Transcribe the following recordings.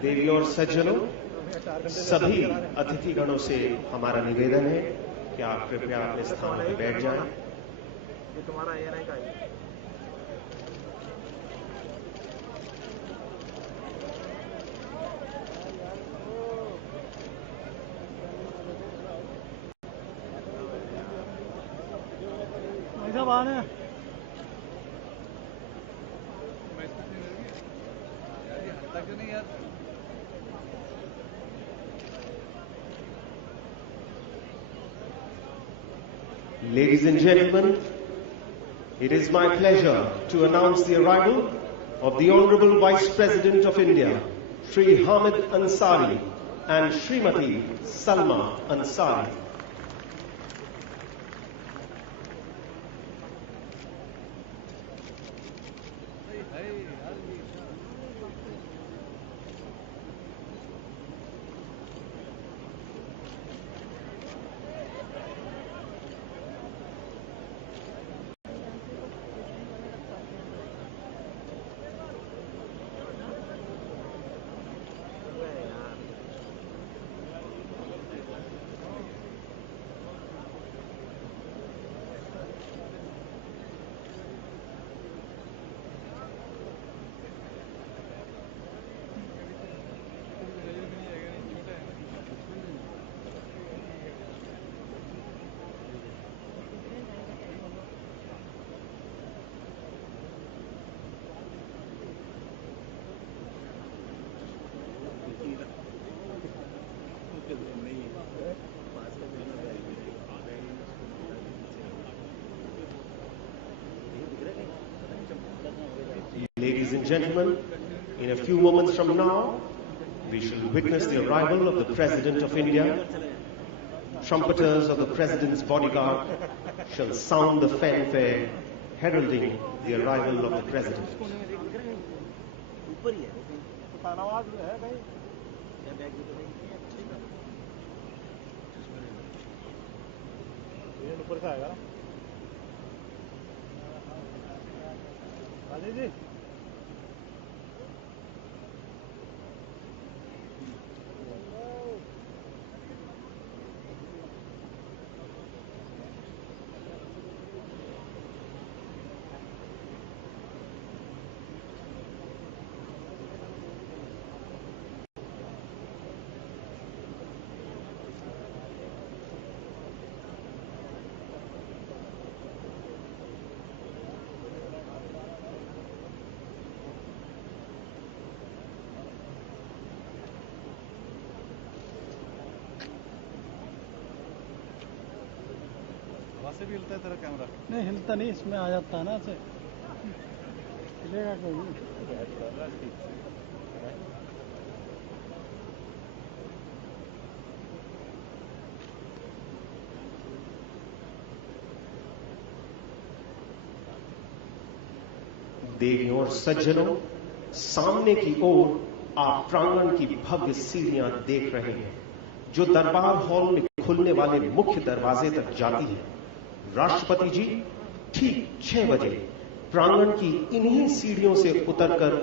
देवी और सज्जनों, सभी अतिथिगणों से हमारा निवेदन है कि आप कृपया अपने स्थानों पर बैठ जाएं। ये तुम्हारा एएनआई का है। ऐसा बाहर है। Ladies and gentlemen, it is my pleasure to announce the arrival of the Honorable Vice President of India, Shri Hamid Ansari and Srimati Salma Ansari. Ladies and gentlemen, in a few moments from now, we shall witness the arrival of the President of India. Trumpeters of the President's bodyguard shall sound the fanfare heralding the arrival of the President. से भी हिलता है तेरा camera? नहीं हिलता नहीं, इसमें आ जाता है ना ऐसे, हिलेगा कोई नहीं। देवियों और सज्जनों, सामने की ओर आप प्रांगण की भव्य सीढ़ियां देख रहे हैं जो दरबार हॉल में खुलने वाले मुख्य दरवाजे तक जाती है। राष्ट्रपति जी ठीक 6 बजे प्रांगण की इन्हीं सीढ़ियों से उतरकर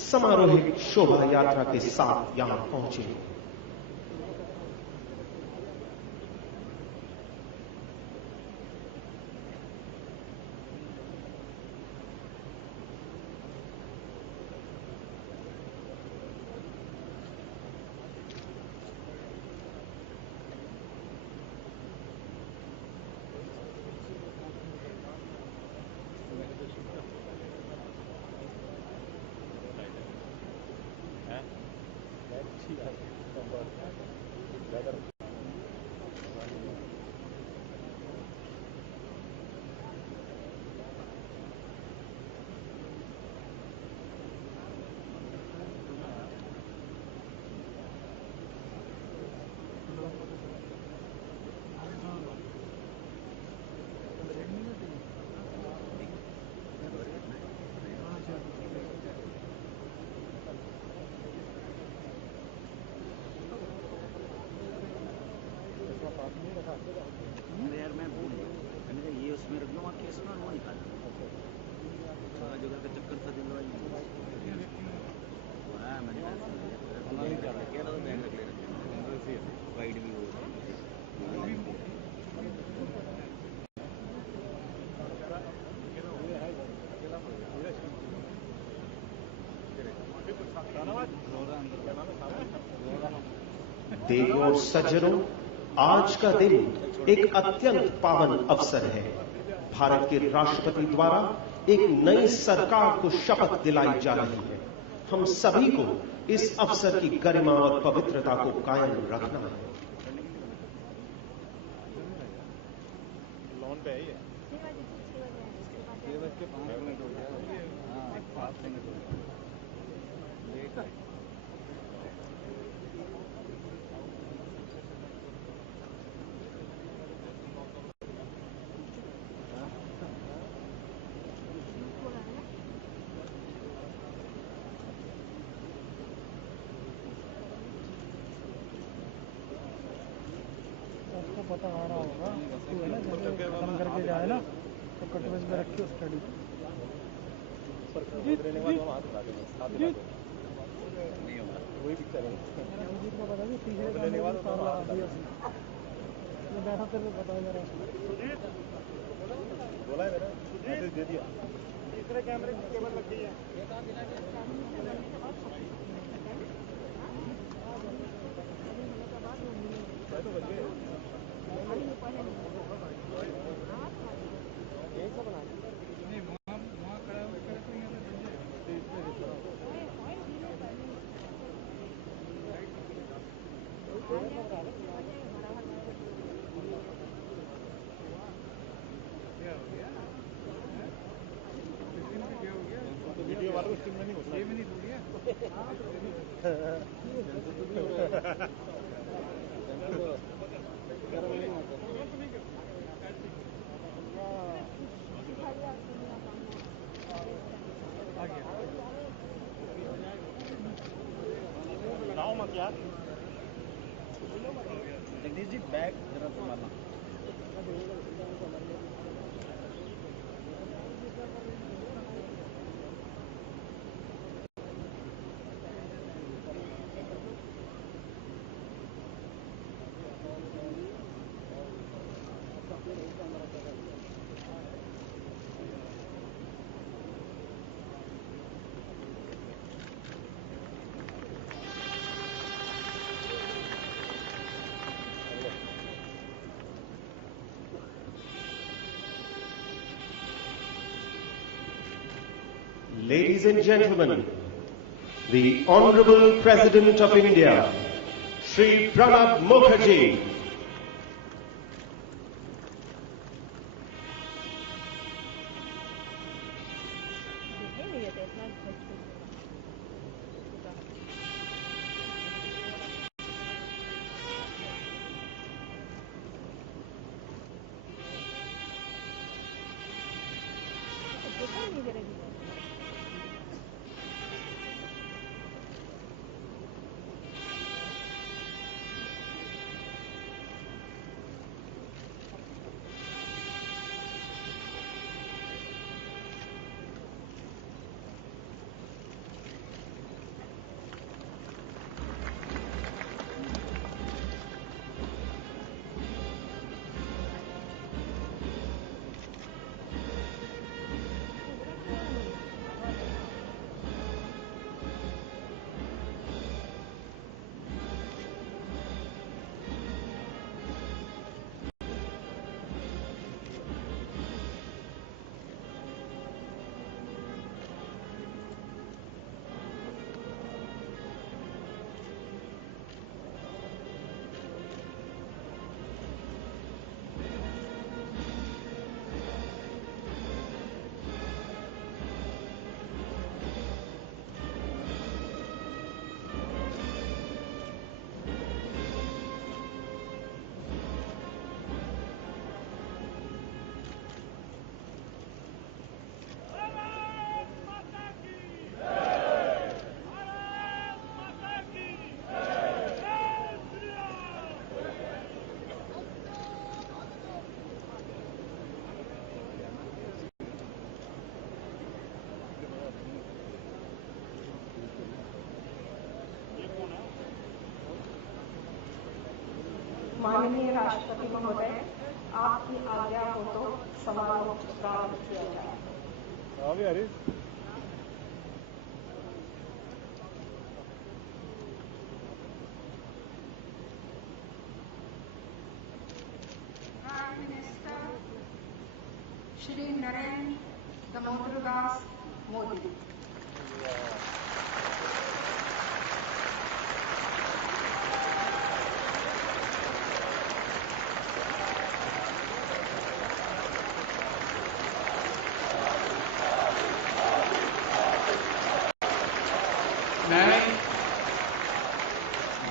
समारोहिक शोभा यात्रा के साथ यहां पहुंचे। अरे यार मैं भूल गया, मैंने कहा ये उसमें रख दो, वहाँ केस में वो निकाल जगह जगह का चक्कर था दिलवाई मैंने कहा बैग रख ले वाइड भी देवों और सज्जनों, आज का दिन एक अत्यंत पावन अवसर है। भारत के राष्ट्रपति द्वारा एक नई सरकार को शपथ दिलाई जा रही है। हम सभी को इस अवसर की गरिमा और पवित्रता को कायम रखना है। लॉन पे है आपको पता आ रहा होगा खत्म करके जाए ना तो कटवेज में रखी स्टडी वही पिक्चर है को बता दी तीसरे बैठा तेरे बताया जा रहा बोला है मेरा मैसेज दे दिया तीसरे कैमरे की केबल लग गई है तो बच गए नहीं वहाँ खड़ा होकर तो यहाँ वीडियो वालों को में नहीं घुसना ये भी नहीं थोड़ी है लगाओ मत यार जगदीश जी बैग जरा संभालना Ladies and gentlemen, the Honorable President of India, Shri Pranab Mukherjee. माननीय राष्ट्रपति महोदय, आपकी आज्ञा हो तो समारोह प्रारंभ किया जाए। Prime minister Shri Narendra Damodar Das Modi.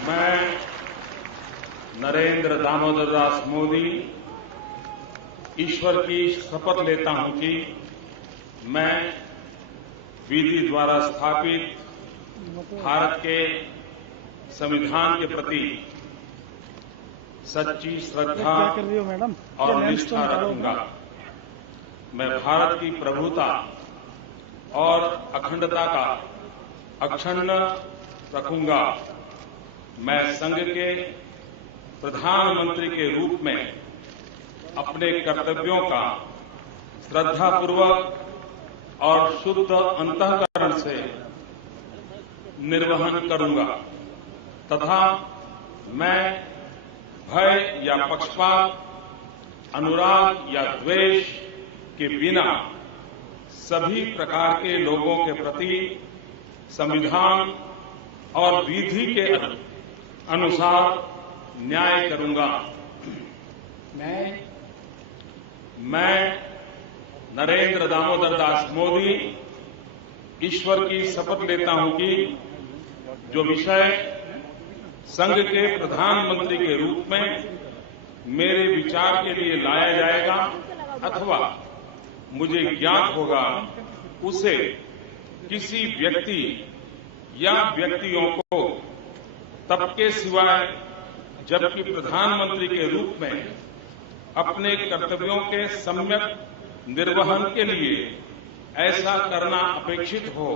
मैं नरेंद्र दामोदर दास मोदी ईश्वर की शपथ लेता हूं कि मैं विधि द्वारा स्थापित भारत के संविधान के प्रति सच्ची श्रद्धा और निष्ठा रखूंगा। मैं भारत की प्रभुता और अखंडता का अक्षुण्ण रखूंगा। मैं संघ के प्रधानमंत्री के रूप में अपने कर्तव्यों का श्रद्धापूर्वक और शुद्ध अंतःकरण से निर्वहन करूंगा तथा मैं भय या पक्षपात, अनुराग या द्वेष के बिना सभी प्रकार के लोगों के प्रति संविधान और विधि के अनुसार न्याय करूंगा। मैं नरेंद्र दामोदर दास मोदी ईश्वर की शपथ लेता हूं कि जो विषय संघ के प्रधानमंत्री के रूप में मेरे विचार के लिए लाया जाएगा अथवा मुझे ज्ञात होगा उसे किसी व्यक्ति या व्यक्तियों को तब के सिवाय जबकि प्रधानमंत्री के रूप में अपने कर्तव्यों के सम्यक निर्वहन के लिए ऐसा करना अपेक्षित हो,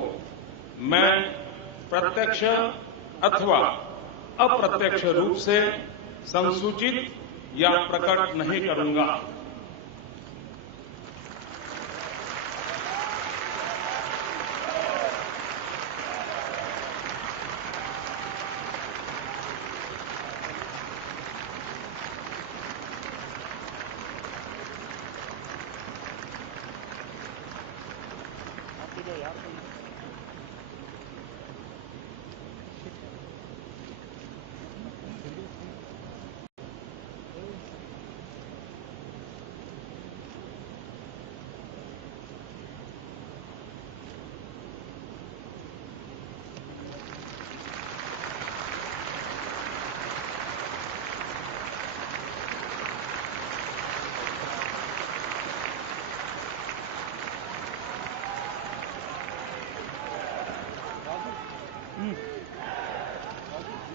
मैं प्रत्यक्ष अथवा अप्रत्यक्ष रूप से संसूचित या प्रकट नहीं करूंगा।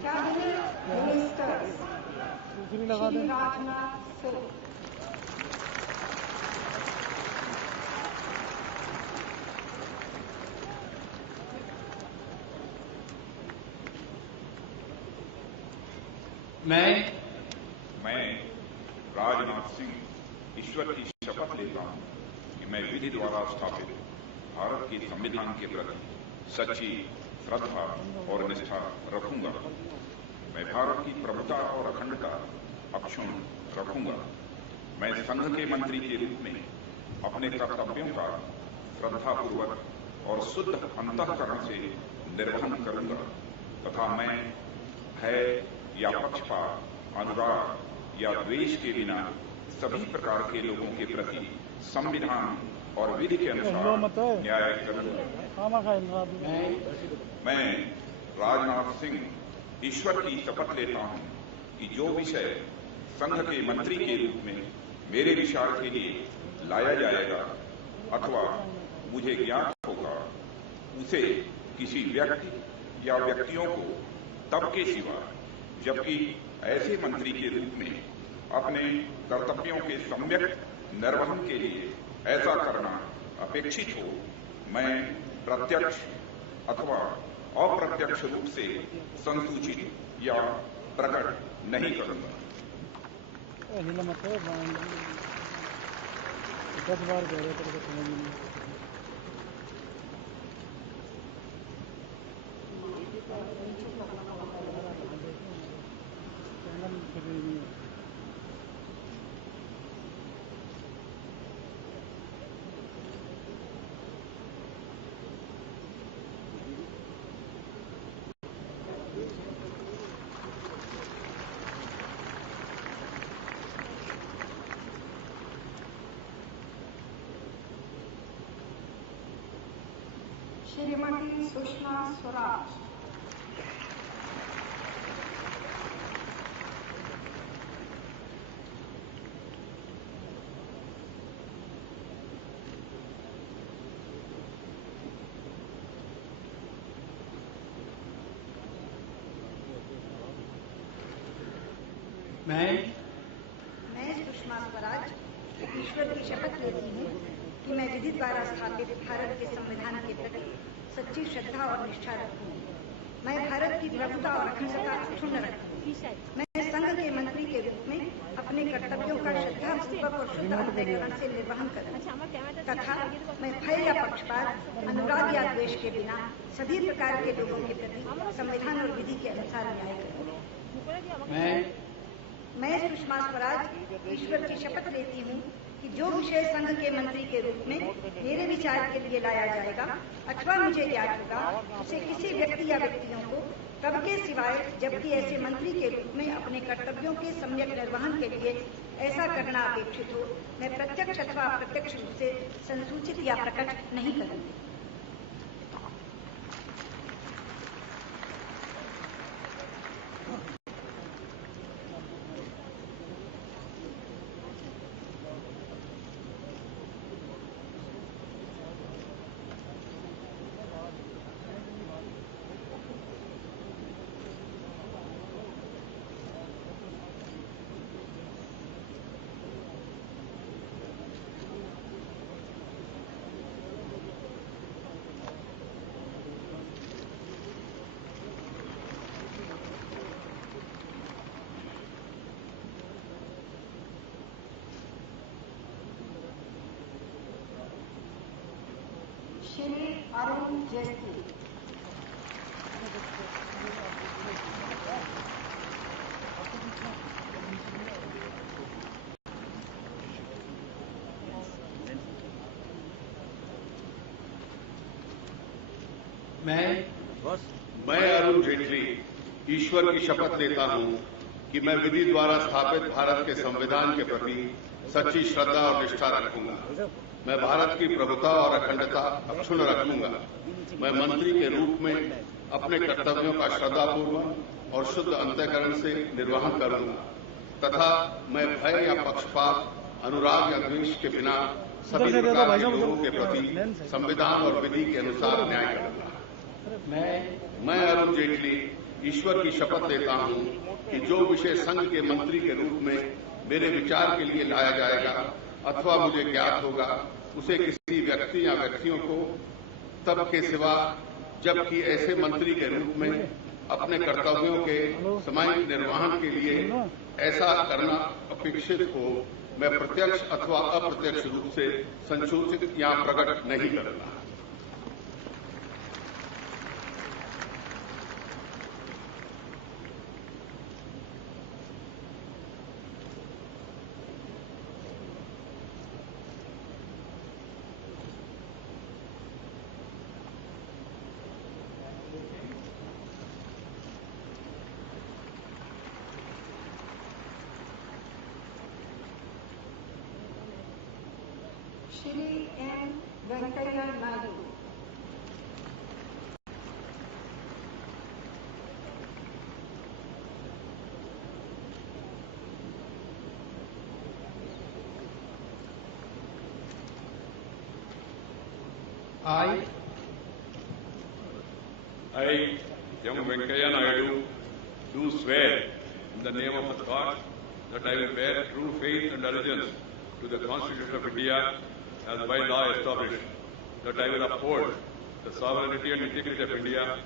कैबिनेट मिनिस्टर्स श्री राजनाथ सिंह, मैं राजनाथ सिंह ईश्वर की शपथ लेता हूं कि मैं विधि द्वारा स्थापित भारत के संविधान के प्रति सच्ची श्रद्धा और निष्ठा रखूंगा। मैं भारत की प्रभुता और अखंडता अक्षुण्ण रखूंगा। मैं संघ के मंत्री के रूप में अपने कर्तव्यों का श्रद्धापूर्वक और शुद्ध अंतःकरण से निर्वहन करूंगा तथा मैं भय या पक्षपात, अनुराग या द्वेष के बिना सभी प्रकार के लोगों के प्रति संविधान और विधि के अनुसार न्याय करूंगा। मैं राजनाथ सिंह ईश्वर की शपथ लेता हूं कि जो विषय संघ के मंत्री के रूप में मेरे विचार के लिए लाया जाएगा अथवा मुझे ज्ञात होगा उसे किसी व्यक्ति या व्यक्तियों को तब के सिवा जबकि ऐसे मंत्री के रूप में अपने कर्तव्यों के सम्यक निर्वहन के लिए ऐसा करना अपेक्षित हो, मैं प्रत्यक्ष अथवा अप्रत्यक्ष रूप से संसूचित या प्रकट नहीं करूंगा। हिला मत 10 बार कह रहे तेरे को समझ में नहीं श्रीमती सुषमा स्वराज। मैं सुषमा स्वराज ईश्वर की शपथ लेती हूँ कि मैं विधि द्वारा स्थापित भारत के संविधान के प्रति सच्ची श्रद्धा और निष्ठा रखूंगी। मैं भारत की प्रभुता और अखंडता अक्षुण्ण रखूंगी। मैं संघ के मंत्री के रूप में अपने कर्तव्यों का श्रद्धापूर्वक और शुद्ध अंतःकरण से निर्वहन करूंगी तथा मैं भय या पक्षपात, अनुराग या द्वेष के बिना सभी प्रकार के लोगों के प्रति संविधान और विधि के अनुसार न्याय करूंगी। मैं सुषमा स्वराज ईश्वर की शपथ लेती हूँ कि जो विषय संघ के मंत्री के रूप में मेरे विचार के लिए लाया जाएगा अथवा मुझे ज्ञात होगा उसे किसी व्यक्ति या व्यक्तियों को तब के सिवाय जबकि ऐसे मंत्री के रूप में अपने कर्तव्यों के सम्यक निर्वहन के लिए ऐसा करना अपेक्षित हो मैं प्रत्यक्ष अथवा अप्रत्यक्ष रूप से संसूचित या प्रकट नहीं करूंगी। श्री अरुण जेटली। मैं अरुण जेटली ईश्वर की शपथ लेता हूं कि मैं विधि द्वारा स्थापित भारत के संविधान के प्रति सच्ची श्रद्धा और निष्ठा रखूंगा। मैं भारत की प्रभुता और अखंडता अक्षुण्ण रखूंगा। मैं मंत्री के रूप में अपने कर्तव्यों का श्रद्धापूर्वक और शुद्ध अंतःकरण से निर्वहन करूंगा तथा मैं भय या पक्षपात, अनुराग या द्वेष के बिना सभी प्रकार के लोगों के प्रति संविधान और विधि के अनुसार न्याय करूंगा। मैं अरुण जेटली ईश्वर की शपथ लेता हूं कि जो विषय संघ के मंत्री के रूप में मेरे विचार के लिए लाया जाएगा अथवा मुझे ज्ञात होगा उसे किसी व्यक्ति या व्यक्तियों को तब के सिवा जबकि ऐसे मंत्री के रूप में अपने कर्तव्यों के सामायिक निर्वहन के लिए ऐसा करना अपेक्षित हो मैं प्रत्यक्ष अथवा अप्रत्यक्ष रूप से संसूचित या प्रकट नहीं करूंगा। Shri M Venkaiah Naidu. I, M. Venkaiah Naidu, do swear in the name of God that I will bear true faith and allegiance to the Constitution of India as by law established, that I will uphold the sovereignty and integrity of India,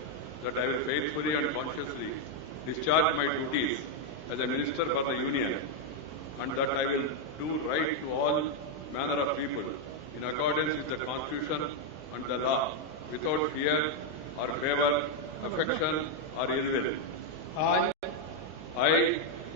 that I will faithfully and consciously discharge my duties as a Minister for the Union, and that I will do right to all manner of people in accordance with the Constitution and the law, without fear or favor, affection or ill will. I,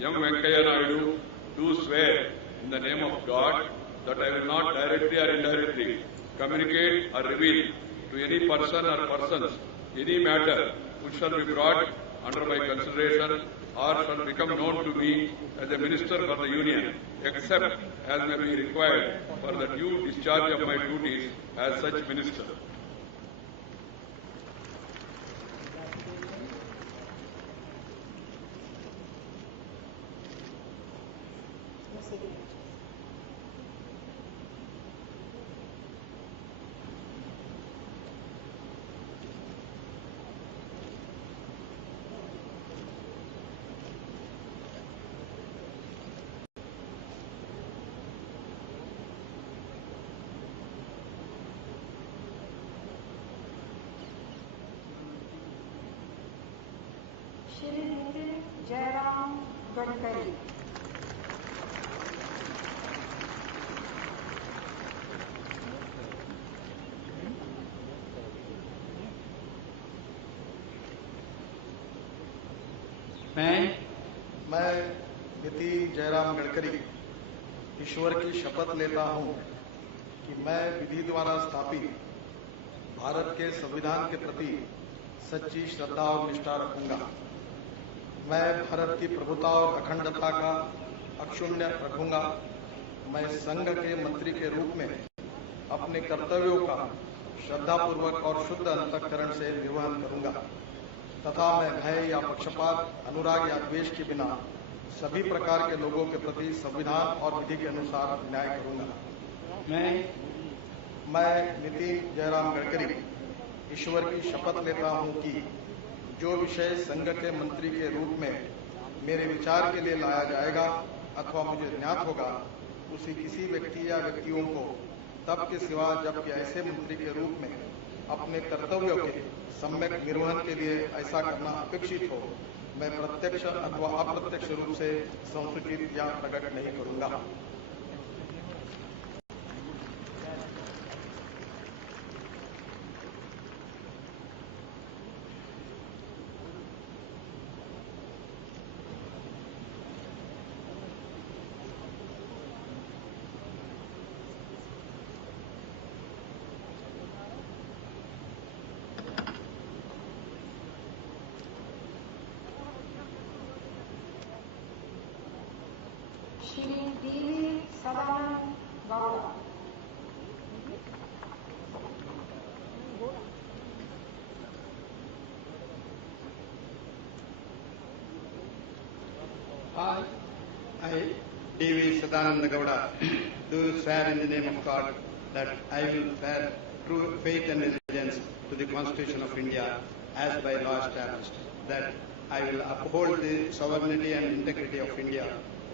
M. Venkaiah Naidu, do swear in the name of God that I will not directly or indirectly communicate or reveal to any person or persons any matter which shall be brought under my consideration or shall become known to me as a minister for the Union, except as may be required for the due discharge of my duties as such minister. Shri Nitin Jairam Gadkari. मैं नितिन जयराम गडकरी ईश्वर की शपथ लेता हूं कि मैं विधि द्वारा स्थापित भारत के संविधान के प्रति सच्ची श्रद्धा और निष्ठा रखूंगा। मैं भारत की प्रभुता और अखंडता का अक्षुण्य रखूंगा। मैं संघ के मंत्री के रूप में अपने कर्तव्यों का श्रद्धापूर्वक और शुद्ध अंतःकरण से निर्वहन करूंगा तथा मैं भय या पक्षपात, अनुराग या द्वेष के बिना सभी प्रकार के लोगों के प्रति संविधान और विधि के अनुसार न्याय करूंगा। मैं नितिन जयराम गडकरी ईश्वर की शपथ लेता हूं कि जो विषय संघ के मंत्री के रूप में मेरे विचार के लिए लाया जाएगा अथवा मुझे ज्ञात होगा, उसी किसी व्यक्ति या व्यक्तियों को तब के सिवा जबकि ऐसे मंत्री के रूप में अपने कर्तव्यों के सम्यक निर्वहन के लिए ऐसा करना अपेक्षित हो, मैं प्रत्यक्ष अथवा अप्रत्यक्ष रूप से संसूचित या प्रकट नहीं करूंगा। Shri DV. Sadananda Gowda. I, D.V. Sadananda Gowda, do swear in the name of God that I will bear true faith and allegiance to the Constitution of India as by law established, that I will uphold the sovereignty and integrity of India,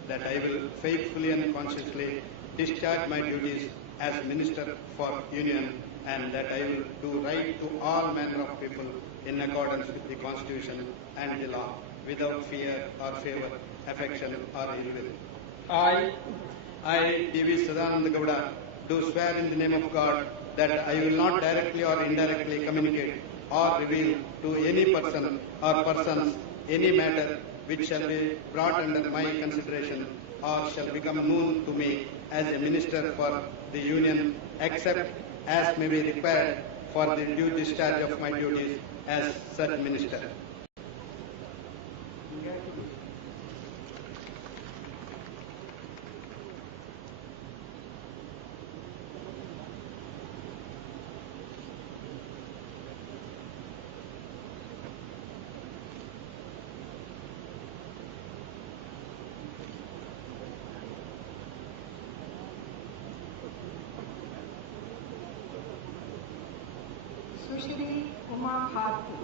that I will faithfully and consciously discharge my duties as Minister for Union, and that I will do right to all manner of people in accordance with the Constitution and the law, without fear or favor, affection or ill will. I, D.V. Sadananda Gowda, do swear in the name of God that I will not directly or indirectly communicate or reveal to any person or persons any matter which shall be brought under my consideration or shall become known to me as a minister for the Union, except as may be required for the due discharge of my duties as such minister. सुश्री उमा भारती।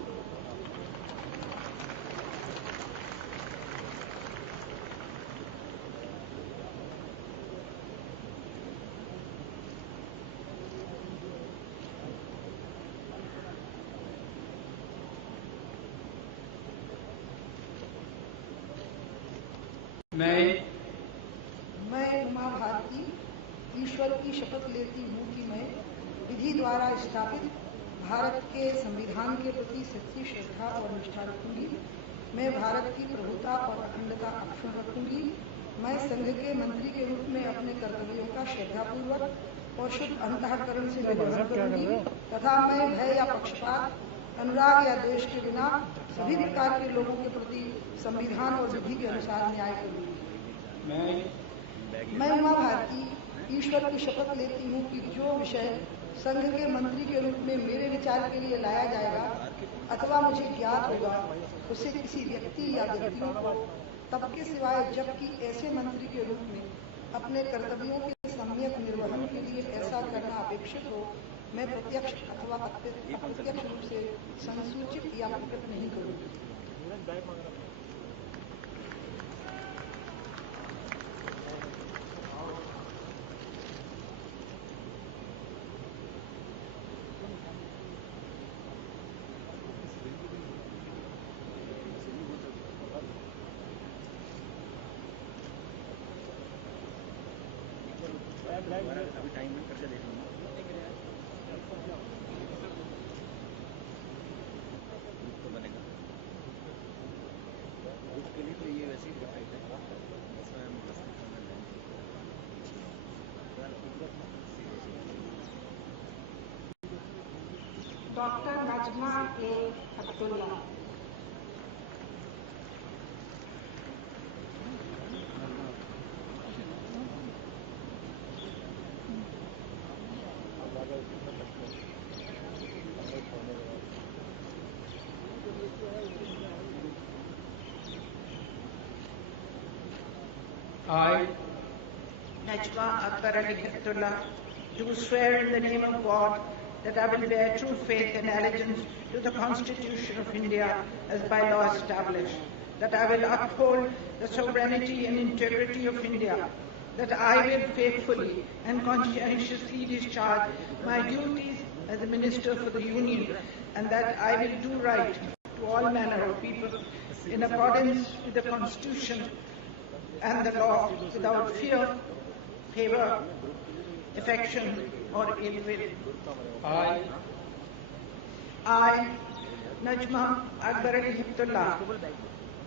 मैं मैं उमा भारती ईश्वर की शपथ लेती हूँ कि मैं विधि द्वारा स्थापित भारत के संविधान के प्रति सच्ची श्रद्धा और निष्ठा रखूंगी। मैं भारत की प्रभुता और अखंडता अक्षुण्ण रखूंगी। मैं संघ के मंत्री के रूप में अपने कर्तव्यों का श्रद्धापूर्वक और शुद्ध अंतःकरण से निर्वहन करूंगी तथा मैं भय या पक्षपात, अनुराग या द्वेष के बिना सभी प्रकार के लोगों के प्रति संविधान और विधि के अनुसार न्याय करूंगी। मैं उमा भारती ईश्वर की शपथ लेती हूँ कि जो विषय संघ के मंत्री के रूप में मेरे विचार के लिए लाया जाएगा अथवा मुझे ज्ञात होगा, उसे किसी व्यक्ति या व्यक्तियों को तब के सिवाय जबकि ऐसे मंत्री के रूप में अपने कर्तव्यों के सम्यक निर्वहन के लिए ऐसा करना अपेक्षित हो, मैं प्रत्यक्ष अथवा अप्रत्यक्ष रूप से संसूचित या प्रकट नहीं करूंगी। अभी टाइम में करके देख लूँगा। तो बनेगा उसके लिए तो ये वैसे ही डिफाइट है, इसमें हम doctor Najma A Abdullah. I, Najma Akbar Ali Khatullah, do swear in the name of God that I will bear true faith and allegiance to the Constitution of India as by law established, that I will uphold the sovereignty and integrity of India, that I will faithfully and conscientiously discharge my duties as a Minister for the Union, and that I will do right to all manner of people in accordance with the Constitution and the law without fear, favor, affection or ill will. I, Najma Akbar Ali Khatullah,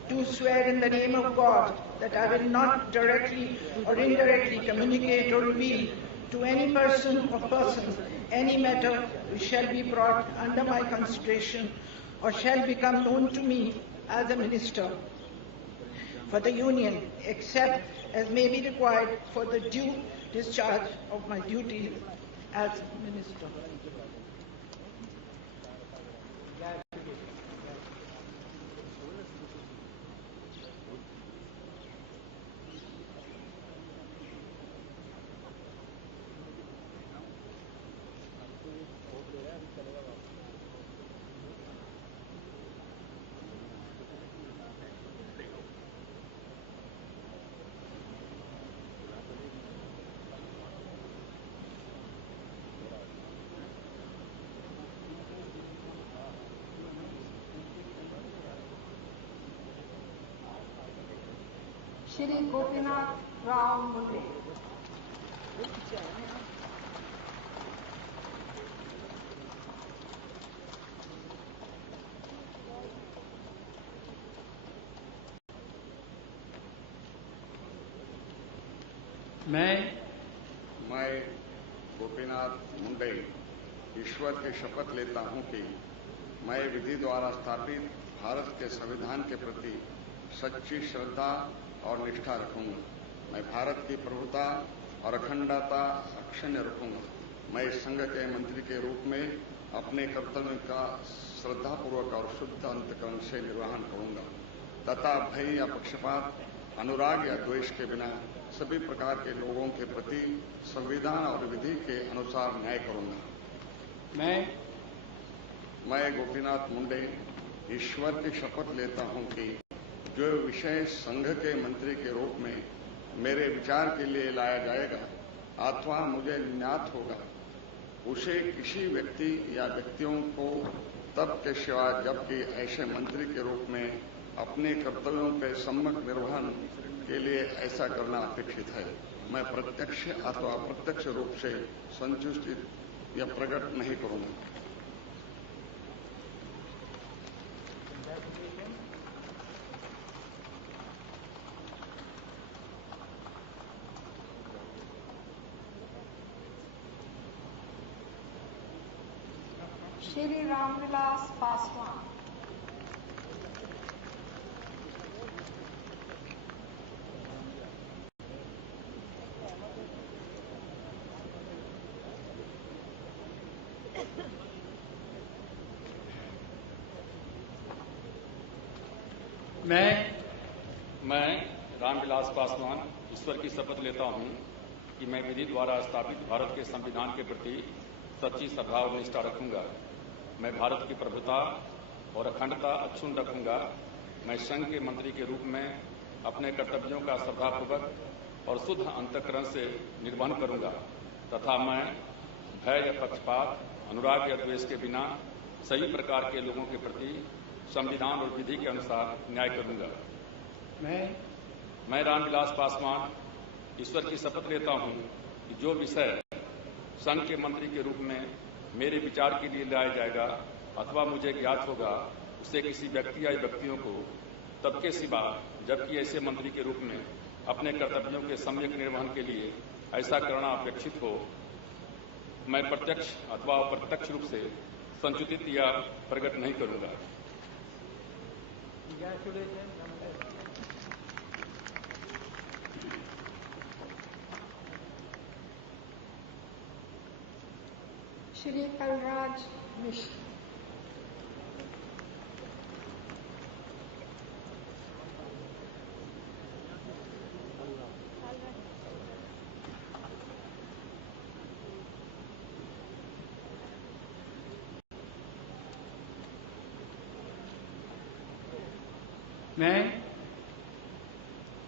do swear in the name of God that I will not directly or indirectly communicate or reveal to any person or persons any matter which shall be brought under my consideration or shall become known to me as a minister for the Union, except as may be required for the due discharge of my duties as minister. Shri Gopinath Rao Munde. मैं गोपीनाथ मुंडे ईश्वर की शपथ लेता हूं कि मैं विधि द्वारा स्थापित भारत के संविधान के प्रति सच्ची श्रद्धा और निष्ठा रखूंगा। मैं भारत की प्रभुता और अखंडता अक्षुण्ण रखूंगा। मैं इस संघ के मंत्री के रूप में अपने कर्तव्य का श्रद्धापूर्वक और शुद्ध अंतकरण से निर्वहन करूंगा तथा भय या पक्षपात, अनुराग या द्वेष के बिना सभी प्रकार के लोगों के प्रति संविधान और विधि के अनुसार न्याय करूंगा। मैं गोपीनाथ मुंडे ईश्वर की शपथ लेता हूं कि जो विषय संघ के मंत्री के रूप में मेरे विचार के लिए लाया जाएगा अथवा मुझे ज्ञात होगा, उसे किसी व्यक्ति या व्यक्तियों को तब के सिवा जबकि ऐसे मंत्री के रूप में अपने कर्तव्यों के सम्यक निर्वहन के लिए ऐसा करना अपेक्षित है, मैं प्रत्यक्ष अथवा अप्रत्यक्ष रूप से संतुष्टि या प्रकट नहीं करूंगा। श्री रामविलास पासवान। मैं रामविलास पासवान ईश्वर की शपथ लेता हूं कि मैं विधि द्वारा स्थापित भारत के संविधान के प्रति सच्ची श्रद्धा और निष्ठा रखूंगा। मैं भारत की प्रभुता और अखंडता अक्षुण्ण रखूंगा। मैं संघ के मंत्री के रूप में अपने कर्तव्यों का श्रद्धापूर्वक और शुद्ध अंतःकरण से निर्वहन करूंगा तथा मैं भय या पक्षपात, अनुराग या द्वेष के बिना सभी प्रकार के लोगों के प्रति संविधान और विधि के अनुसार न्याय करूंगा। मैं रामविलास पासवान ईश्वर की शपथ लेता हूं कि जो विषय संघ के मंत्री के रूप में मेरे विचार के लिए लाया जाएगा अथवा मुझे ज्ञात होगा, उसे किसी व्यक्ति या व्यक्तियों को तब के सिवा जबकि ऐसे मंत्री के रूप में अपने कर्तव्यों के सम्यक निर्वहन के लिए ऐसा करना अपेक्षित हो, मैं प्रत्यक्ष अथवा अप्रत्यक्ष रूप से संचित या प्रकट नहीं करूंगा। श्री कलराज मिश्र।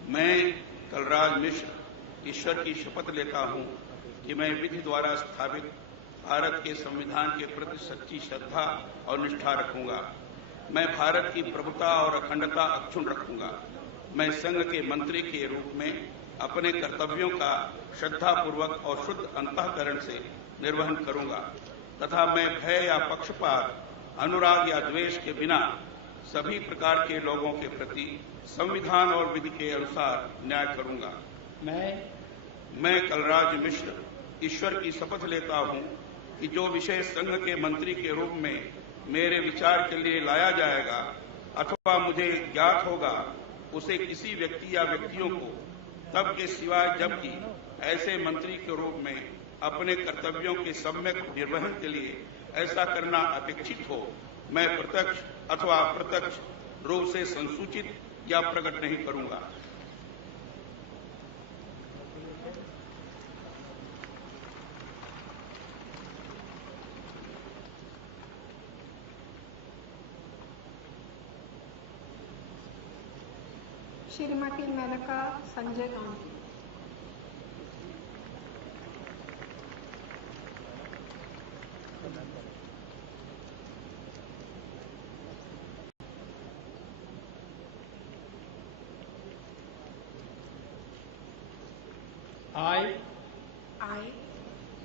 मैं कलराज मिश्र ईश्वर की शपथ लेता हूं कि मैं विधि द्वारा स्थापित भारत के संविधान के प्रति सच्ची श्रद्धा और निष्ठा रखूंगा। मैं भारत की प्रभुता और अखंडता अक्षुण्ण रखूंगा। मैं संघ के मंत्री के रूप में अपने कर्तव्यों का श्रद्धापूर्वक और शुद्ध अंतःकरण से निर्वहन करूंगा तथा मैं भय या पक्षपात, अनुराग या द्वेष के बिना सभी प्रकार के लोगों के प्रति संविधान और विधि के अनुसार न्याय करूंगा। मैं कलराज मिश्र ईश्वर की शपथ लेता हूं कि जो विषय संघ के मंत्री के रूप में मेरे विचार के लिए लाया जाएगा अथवा मुझे ज्ञात होगा, उसे किसी व्यक्ति या व्यक्तियों को तब के सिवाय जबकि ऐसे मंत्री के रूप में अपने कर्तव्यों के सम्यक निर्वहन के लिए ऐसा करना अपेक्षित हो, मैं प्रत्यक्ष अथवा अप्रत्यक्ष रूप से संसूचित या प्रकट नहीं करूंगा। Shrimati Maneka Sanjay Gandhi. I,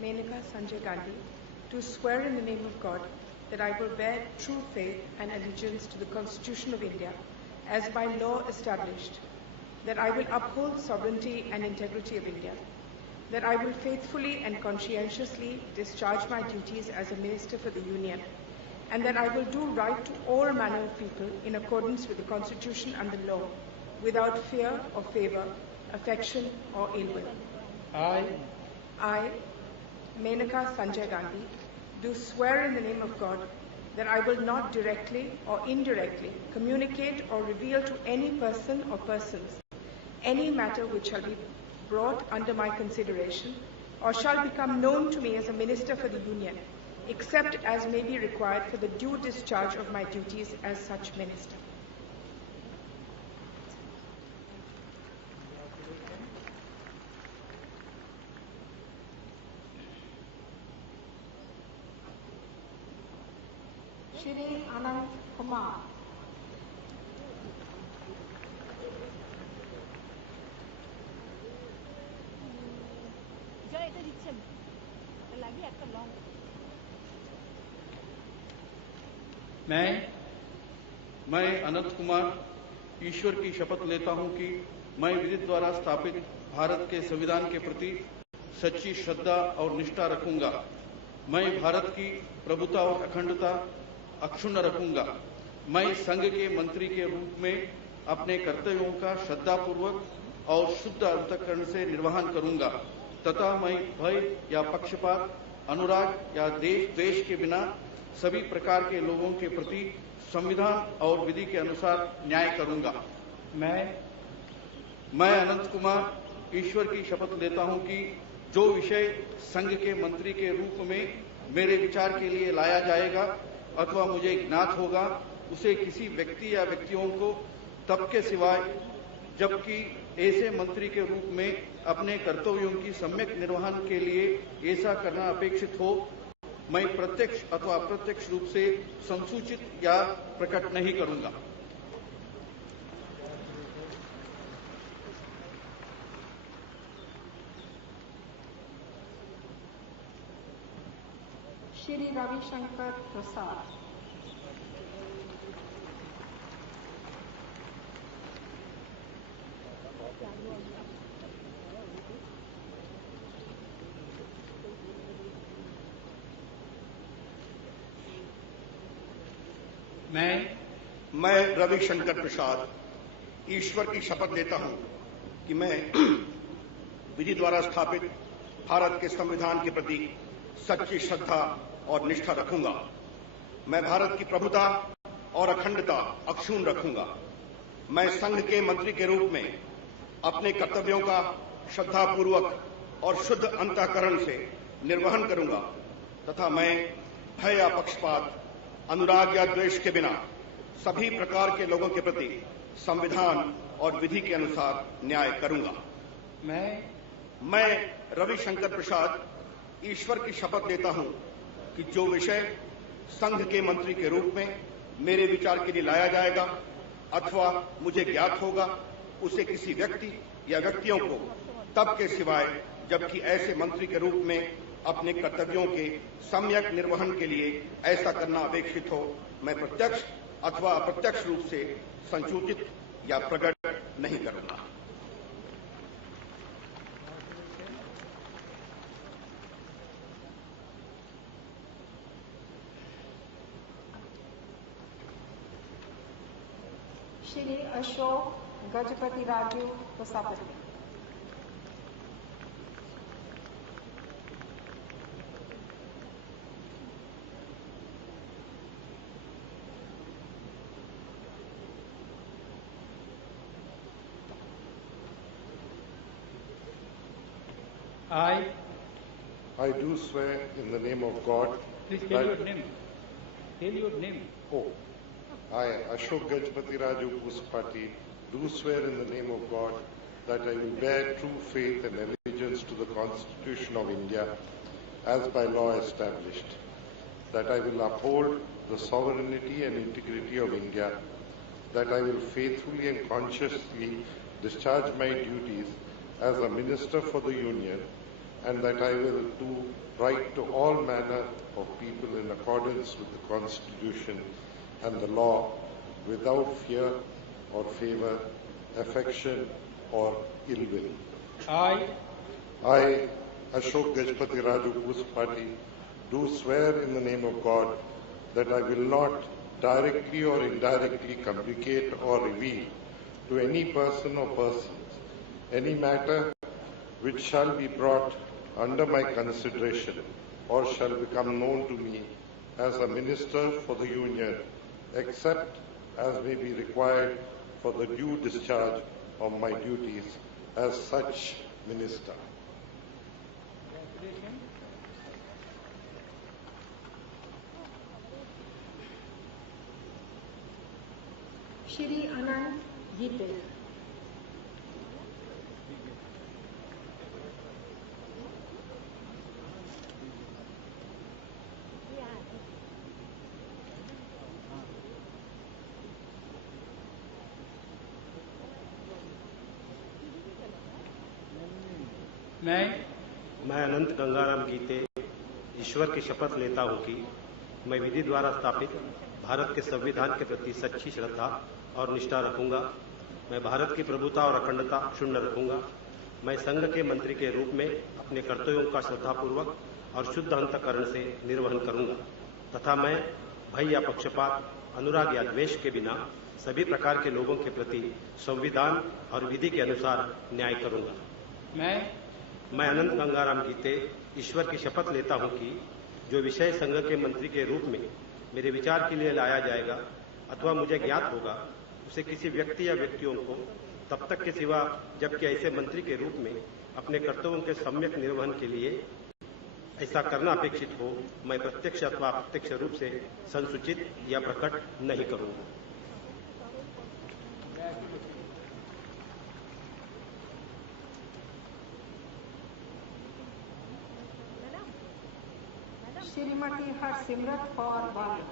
Menaka Sanjay Gandhi, do swear in the name of God that I will bear true faith and allegiance to the Constitution of India as by law established, that I will uphold sovereignty and integrity of India, that I will faithfully and conscientiously discharge my duties as a Minister for the Union, and that I will do right to all manner of people in accordance with the Constitution and the law, without fear or favor, affection or ill will. I, Menaka Sanjay Gandhi, do swear in the name of God that I will not directly or indirectly communicate or reveal to any person or persons any matter which shall be brought under my consideration or shall become known to me as a Minister for the Union, except as may be required for the due discharge of my duties as such Minister. Shri अनंत कुमार। এটা দিচ্ছেন লাগে একটা long मैं अनंत कुमार ईश्वर की शपथ लेता हूं कि मैं विधि द्वारा स्थापित भारत के संविधान के प्रति सच्ची श्रद्धा और निष्ठा रखूंगा। मैं भारत की प्रभुता और अखंडता अक्षुण्ण रखूंगा। मैं संघ के मंत्री के रूप में अपने कर्तव्यों का श्रद्धापूर्वक और शुद्ध अंतःकरण से निर्वहन करूंगा तथा मैं भय या पक्षपात, अनुराग या देश द्वेष के बिना सभी प्रकार के लोगों के प्रति संविधान और विधि के अनुसार न्याय करूंगा। मैं अनंत कुमार ईश्वर की शपथ लेता हूं कि जो विषय संघ के मंत्री के रूप में मेरे विचार के लिए लाया जाएगा अथवा मुझे ज्ञात होगा उसे किसी व्यक्ति या व्यक्तियों को तब के सिवाय जबकि ऐसे मंत्री के रूप में अपने कर्तव्यों की सम्यक निर्वहन के लिए ऐसा करना अपेक्षित हो मैं प्रत्यक्ष अथवा अप्रत्यक्ष रूप से संसूचित या प्रकट नहीं करूंगा। श्री रविशंकर प्रसाद। मैं रविशंकर प्रसाद ईश्वर की शपथ लेता हूं कि मैं विधि द्वारा स्थापित भारत के संविधान के प्रति सच्ची श्रद्धा और निष्ठा रखूंगा। मैं भारत की प्रभुता और अखंडता अक्षुण्ण रखूंगा। मैं संघ के मंत्री के रूप में अपने कर्तव्यों का श्रद्धापूर्वक और शुद्ध अंतःकरण से निर्वहन करूंगा तथा मैं भय या पक्षपात, अनुराग या द्वेष के बिना सभी प्रकार के लोगों के प्रति संविधान और विधि के अनुसार न्याय करूंगा। मैं रविशंकर प्रसाद ईश्वर की शपथ लेता हूं कि जो विषय संघ के मंत्री के रूप में मेरे विचार के लिए लाया जाएगा अथवा मुझे ज्ञात होगा उसे किसी व्यक्ति या व्यक्तियों को तब के सिवाय जबकि ऐसे मंत्री के रूप में अपने कर्तव्यों के सम्यक निर्वहन के लिए ऐसा करना अपेक्षित हो मैं प्रत्यक्ष अथवा अप्रत्यक्ष रूप से संसूचित या प्रकट नहीं करूंगा। Shri Ashok Gajapati Raju प्रसापति। I do swear in the name of God. Please tell your name. Tell your name. Oh, I, Ashok Gajpati Raju Pusapati, do swear in the name of God that I will bear true faith and allegiance to the Constitution of India as by law established, that I will uphold the sovereignty and integrity of India, that I will faithfully and consciously discharge my duties as a Minister for the Union, and that I will do right to all manner of people in accordance with the Constitution and the law without fear or favor, affection or ill will. I, Ashok Gajpati Raju Pusapati, do swear in the name of God that I will not directly or indirectly communicate or reveal to any person or persons any matter which shall be brought under my consideration or shall become known to me as a Minister for the Union, except as may be required for the due discharge of my duties as such Minister. Shri अनंत गीते। मैं अनंत गंगाराम गीते ईश्वर की शपथ लेता हूं कि मैं विधि द्वारा स्थापित भारत के संविधान के प्रति सच्ची श्रद्धा और निष्ठा रखूंगा। मैं भारत की प्रभुता और अखंडता अक्षुण्ण रखूंगा। मैं संघ के मंत्री के रूप में अपने कर्तव्यों का श्रद्धापूर्वक और शुद्ध अंतःकरण से निर्वहन करूंगा तथा मैं भय या पक्षपात, अनुराग या द्वेष के बिना सभी प्रकार के लोगों के प्रति संविधान और विधि के अनुसार न्याय करूंगा। मैं अनंत गंगाराम गीते ईश्वर की शपथ लेता हूं कि जो विषय संघ के मंत्री के रूप में मेरे विचार के लिए लाया जाएगा अथवा मुझे ज्ञात होगा, उसे किसी व्यक्ति या व्यक्तियों को तब तक के सिवा जबकि ऐसे मंत्री के रूप में अपने कर्तव्यों के सम्यक निर्वहन के लिए ऐसा करना अपेक्षित हो, मैं प्रत्यक्ष अथवा अप्रत्यक्ष रूप से संसूचित या प्रकट नहीं करूंगा। Shrimati Harsimrat Kaur Badal.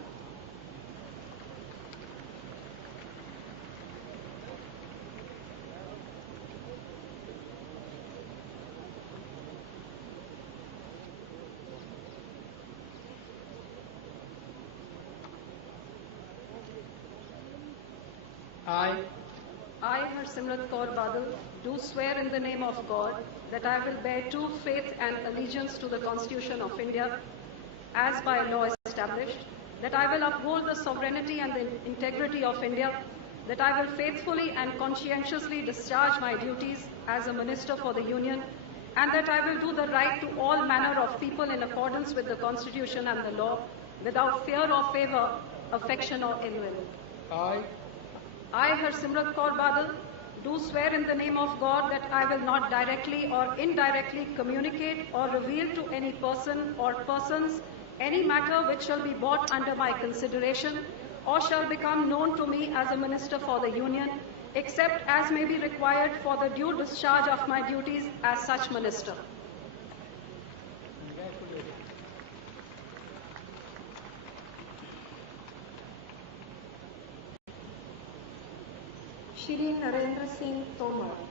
I, Harsimrat Kaur Badal, do swear in the name of God that I will bear true faith and allegiance to the Constitution of India as by law established, that I will uphold the sovereignty and the integrity of India, that I will faithfully and conscientiously discharge my duties as a Minister for the Union, and that I will do the right to all manner of people in accordance with the Constitution and the law, without fear or favor, affection or ill will. I, Harsimrat Kaur Badal, do swear in the name of God that I will not directly or indirectly communicate or reveal to any person or persons any matter which shall be brought under my consideration or shall become known to me as a Minister for the Union, except as may be required for the due discharge of my duties as such Minister. Shri Narendra Singh Tomar.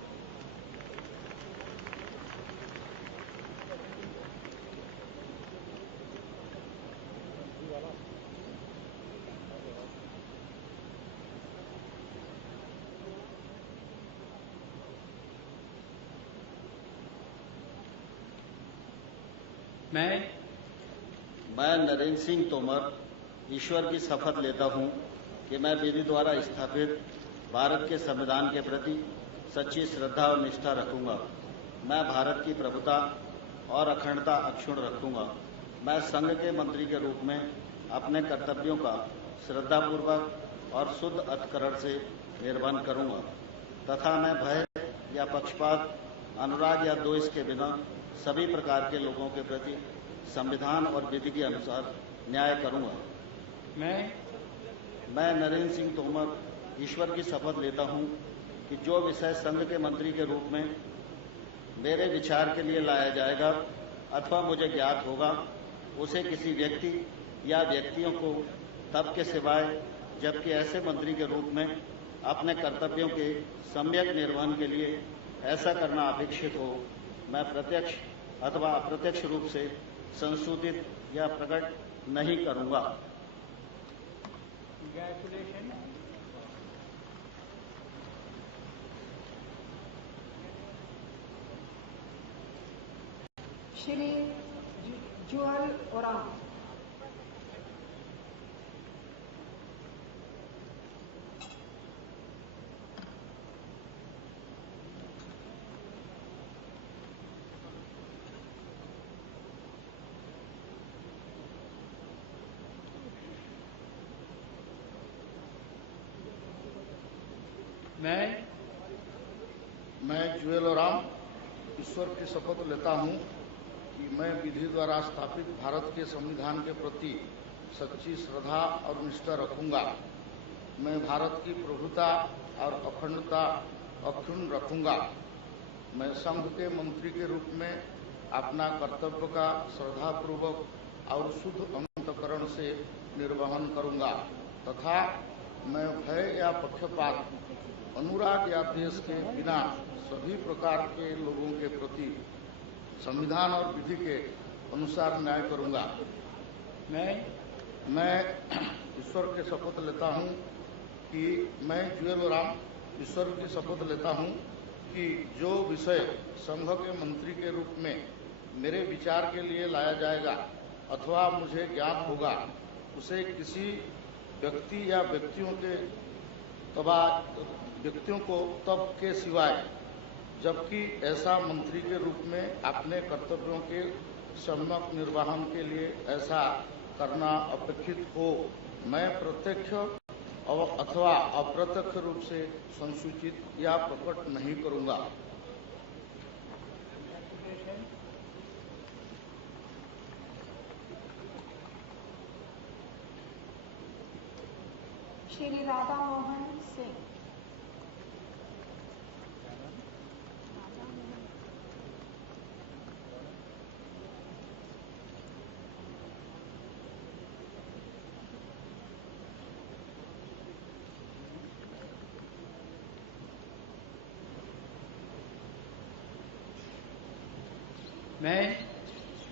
मैं नरेंद्र सिंह तोमर ईश्वर की शपथ लेता हूं कि मैं विधि द्वारा स्थापित भारत के संविधान के प्रति सच्ची श्रद्धा और निष्ठा रखूंगा। मैं भारत की प्रभुता और अखंडता अक्षुण्ण रखूंगा। मैं संघ के मंत्री के रूप में अपने कर्तव्यों का श्रद्धापूर्वक और शुद्ध अंतःकरण से निर्वहन करूंगा तथा मैं भय या पक्षपात, अनुराग या द्वेष के बिना सभी प्रकार के लोगों के प्रति संविधान और विधि के अनुसार न्याय करूंगा। मैं नरेंद्र सिंह तोमर ईश्वर की शपथ लेता हूं कि जो विषय संघ के मंत्री के रूप में मेरे विचार के लिए लाया जाएगा अथवा मुझे ज्ञात होगा, उसे किसी व्यक्ति या व्यक्तियों को तब के सिवाय जबकि ऐसे मंत्री के रूप में अपने कर्तव्यों के सम्यक निर्वहन के लिए ऐसा करना अपेक्षित हो, मैं प्रत्यक्ष अथवा अप्रत्यक्ष रूप से संशोधित या प्रकट नहीं करूंगा। श्री जुअल ओराम। मैं जुएल ओराम ईश्वर की शपथ लेता हूं कि मैं विधि द्वारा स्थापित भारत के संविधान के प्रति सच्ची श्रद्धा और निष्ठा रखूंगा। मैं भारत की प्रभुता और अखंडता अक्षुण्ण रखूंगा। मैं संघ के मंत्री के रूप में अपना कर्तव्य का श्रद्धापूर्वक और शुद्ध अंतःकरण से निर्वहन करूंगा तथा मैं भय या पक्षपात, अनुराग या द्वेष के बिना सभी प्रकार के लोगों के प्रति संविधान और विधि के अनुसार न्याय करूंगा। मैं ईश्वर की शपथ लेता हूं कि मैं जुएल राम ईश्वर की शपथ लेता हूं कि जो विषय संघ के मंत्री के रूप में मेरे विचार के लिए लाया जाएगा अथवा मुझे ज्ञात होगा, उसे किसी व्यक्ति या व्यक्तियों को तब के सिवाय जबकि ऐसा मंत्री के रूप में अपने कर्तव्यों के सम्यक निर्वहन के लिए ऐसा करना अपेक्षित हो, मैं प्रत्यक्ष अथवा अप्रत्यक्ष रूप से संसूचित या प्रकट नहीं करूंगा। श्री राधा मोहन सिंह।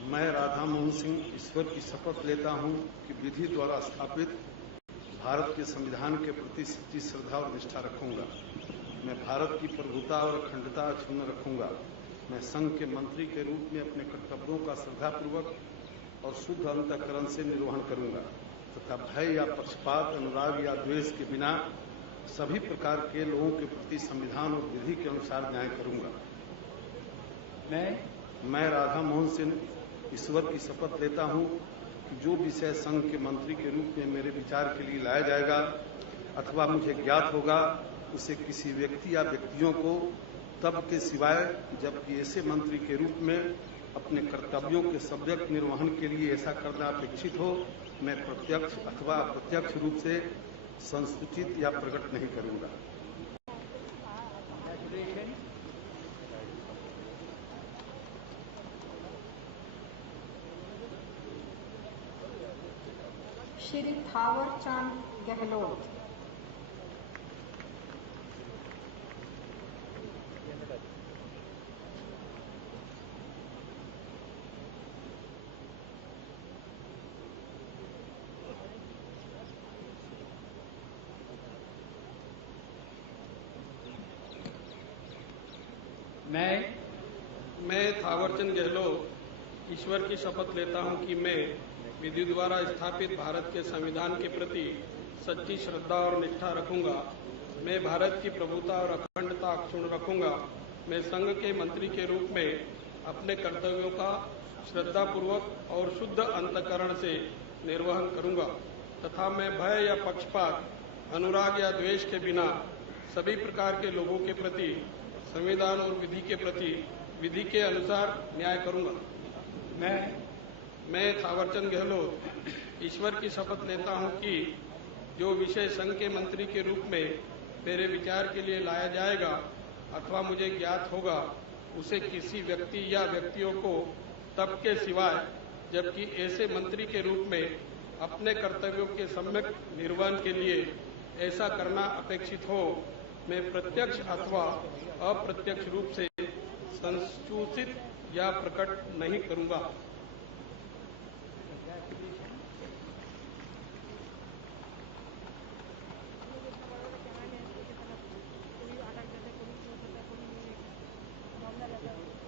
मैं राधा मोहन सिंह ईश्वर की शपथ लेता हूं कि विधि द्वारा स्थापित भारत के संविधान के प्रति सच्ची श्रद्धा और निष्ठा रखूंगा। मैं भारत की प्रभुता और अखंडता अक्षुण्ण रखूंगा। मैं संघ के मंत्री के रूप में अपने कर्तव्यों का श्रद्धापूर्वक और शुद्ध अंतःकरण से निर्वहन करूंगा तथा भय या पक्षपात, अनुराग या द्वेष के बिना सभी प्रकार के लोगों के प्रति संविधान और विधि के अनुसार न्याय करूंगा। मैं राधा मोहन सिंह ईश्वर की शपथ लेता हूं कि जो विषय संघ के मंत्री के रूप में मेरे विचार के लिए लाया जाएगा अथवा मुझे ज्ञात होगा, उसे किसी व्यक्ति या व्यक्तियों को तब के सिवाय जबकि ऐसे मंत्री के रूप में अपने कर्तव्यों के सम्यक निर्वहन के लिए ऐसा करना अपेक्षित हो, मैं प्रत्यक्ष अथवा अप्रत्यक्ष रूप से संसूचित या प्रकट नहीं करूंगा। श्री थावर चंद गहलोत। मैं थावरचंद गहलोत ईश्वर की शपथ लेता हूं कि मैं विधि द्वारा स्थापित भारत के संविधान के प्रति सच्ची श्रद्धा और निष्ठा रखूंगा। मैं भारत की प्रभुता और अखंडता अक्षुण्ण रखूंगा। मैं संघ के मंत्री के रूप में अपने कर्तव्यों का श्रद्धापूर्वक और शुद्ध अंतःकरण से निर्वहन करूंगा तथा मैं भय या पक्षपात, अनुराग या द्वेष के बिना सभी प्रकार के लोगों के प्रति संविधान और विधि के प्रति विधि के अनुसार न्याय करूंगा। मैं थावरचंद गहलोत ईश्वर की शपथ लेता हूं कि जो विषय संघ के मंत्री के रूप में मेरे विचार के लिए लाया जाएगा अथवा मुझे ज्ञात होगा, उसे किसी व्यक्ति या व्यक्तियों को तब के सिवाय जबकि ऐसे मंत्री के रूप में अपने कर्तव्यों के सम्यक निर्वहन के लिए ऐसा करना अपेक्षित हो, मैं प्रत्यक्ष अथवा अप्रत्यक्ष रूप से संसूचित या प्रकट नहीं करूंगा।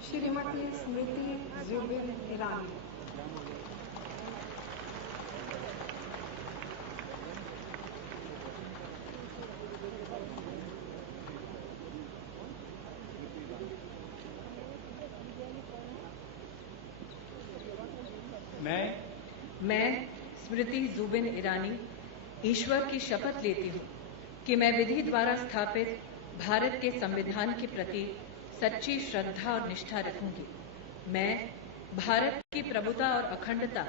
श्रीमती स्मृति जुबिन ईरानी। मैं स्मृति जुबिन ईरानी ईश्वर की शपथ लेती हूँ कि मैं विधि द्वारा स्थापित भारत के संविधान के प्रति सच्ची श्रद्धा और निष्ठा रखूंगी। मैं भारत की प्रभुता और अखंडता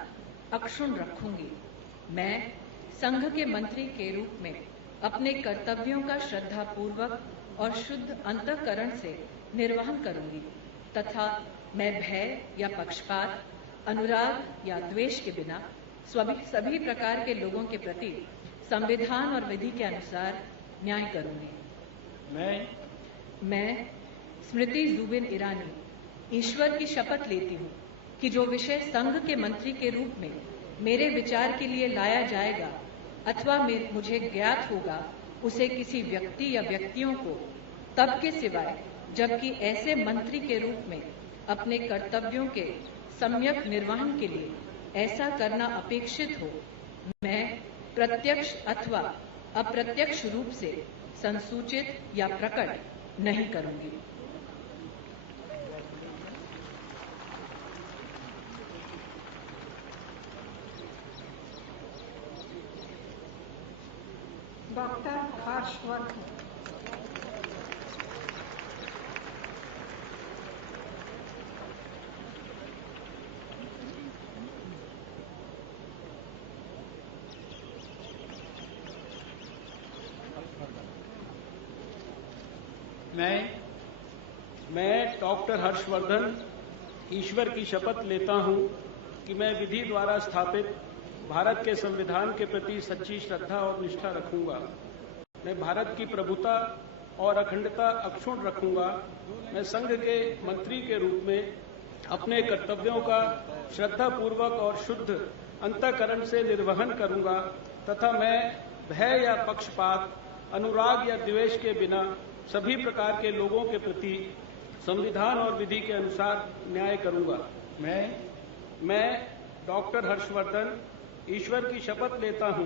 अक्षुण्ण रखूंगी। मैं संघ के मंत्री के रूप में अपने कर्तव्यों का श्रद्धापूर्वक और शुद्ध अंतःकरण से निर्वहन करूंगी तथा मैं भय या पक्षपात, अनुराग या द्वेष के बिना सभी प्रकार के लोगों के प्रति संविधान और विधि के अनुसार न्याय करूंगी। मैं स्मृति जुबिन ईरानी ईश्वर की शपथ लेती हूँ कि जो विषय संघ के मंत्री के रूप में मेरे विचार के लिए लाया जाएगा अथवा मुझे ज्ञात होगा, उसे किसी व्यक्ति या व्यक्तियों को तब के सिवाय जबकि ऐसे मंत्री के रूप में अपने कर्तव्यों के सम्यक निर्वहन के लिए ऐसा करना अपेक्षित हो, मैं प्रत्यक्ष अथवा अप्रत्यक्ष रूप से संसूचित या प्रकट नहीं करूंगी। डॉक्टर हर्षवर्धन। मैं डॉक्टर हर्षवर्धन ईश्वर की शपथ लेता हूं कि मैं विधि द्वारा स्थापित भारत के संविधान के प्रति सच्ची श्रद्धा और निष्ठा रखूंगा। मैं भारत की प्रभुता और अखंडता अक्षुण्ण रखूंगा। मैं संघ के मंत्री के रूप में अपने कर्तव्यों का श्रद्धापूर्वक और शुद्ध अंतःकरण से निर्वहन करूंगा तथा मैं भय या पक्षपात, अनुराग या द्वेष के बिना सभी प्रकार के लोगों के प्रति संविधान और विधि के अनुसार न्याय करूंगा। मैं डॉक्टर हर्षवर्धन ईश्वर की शपथ लेता हूं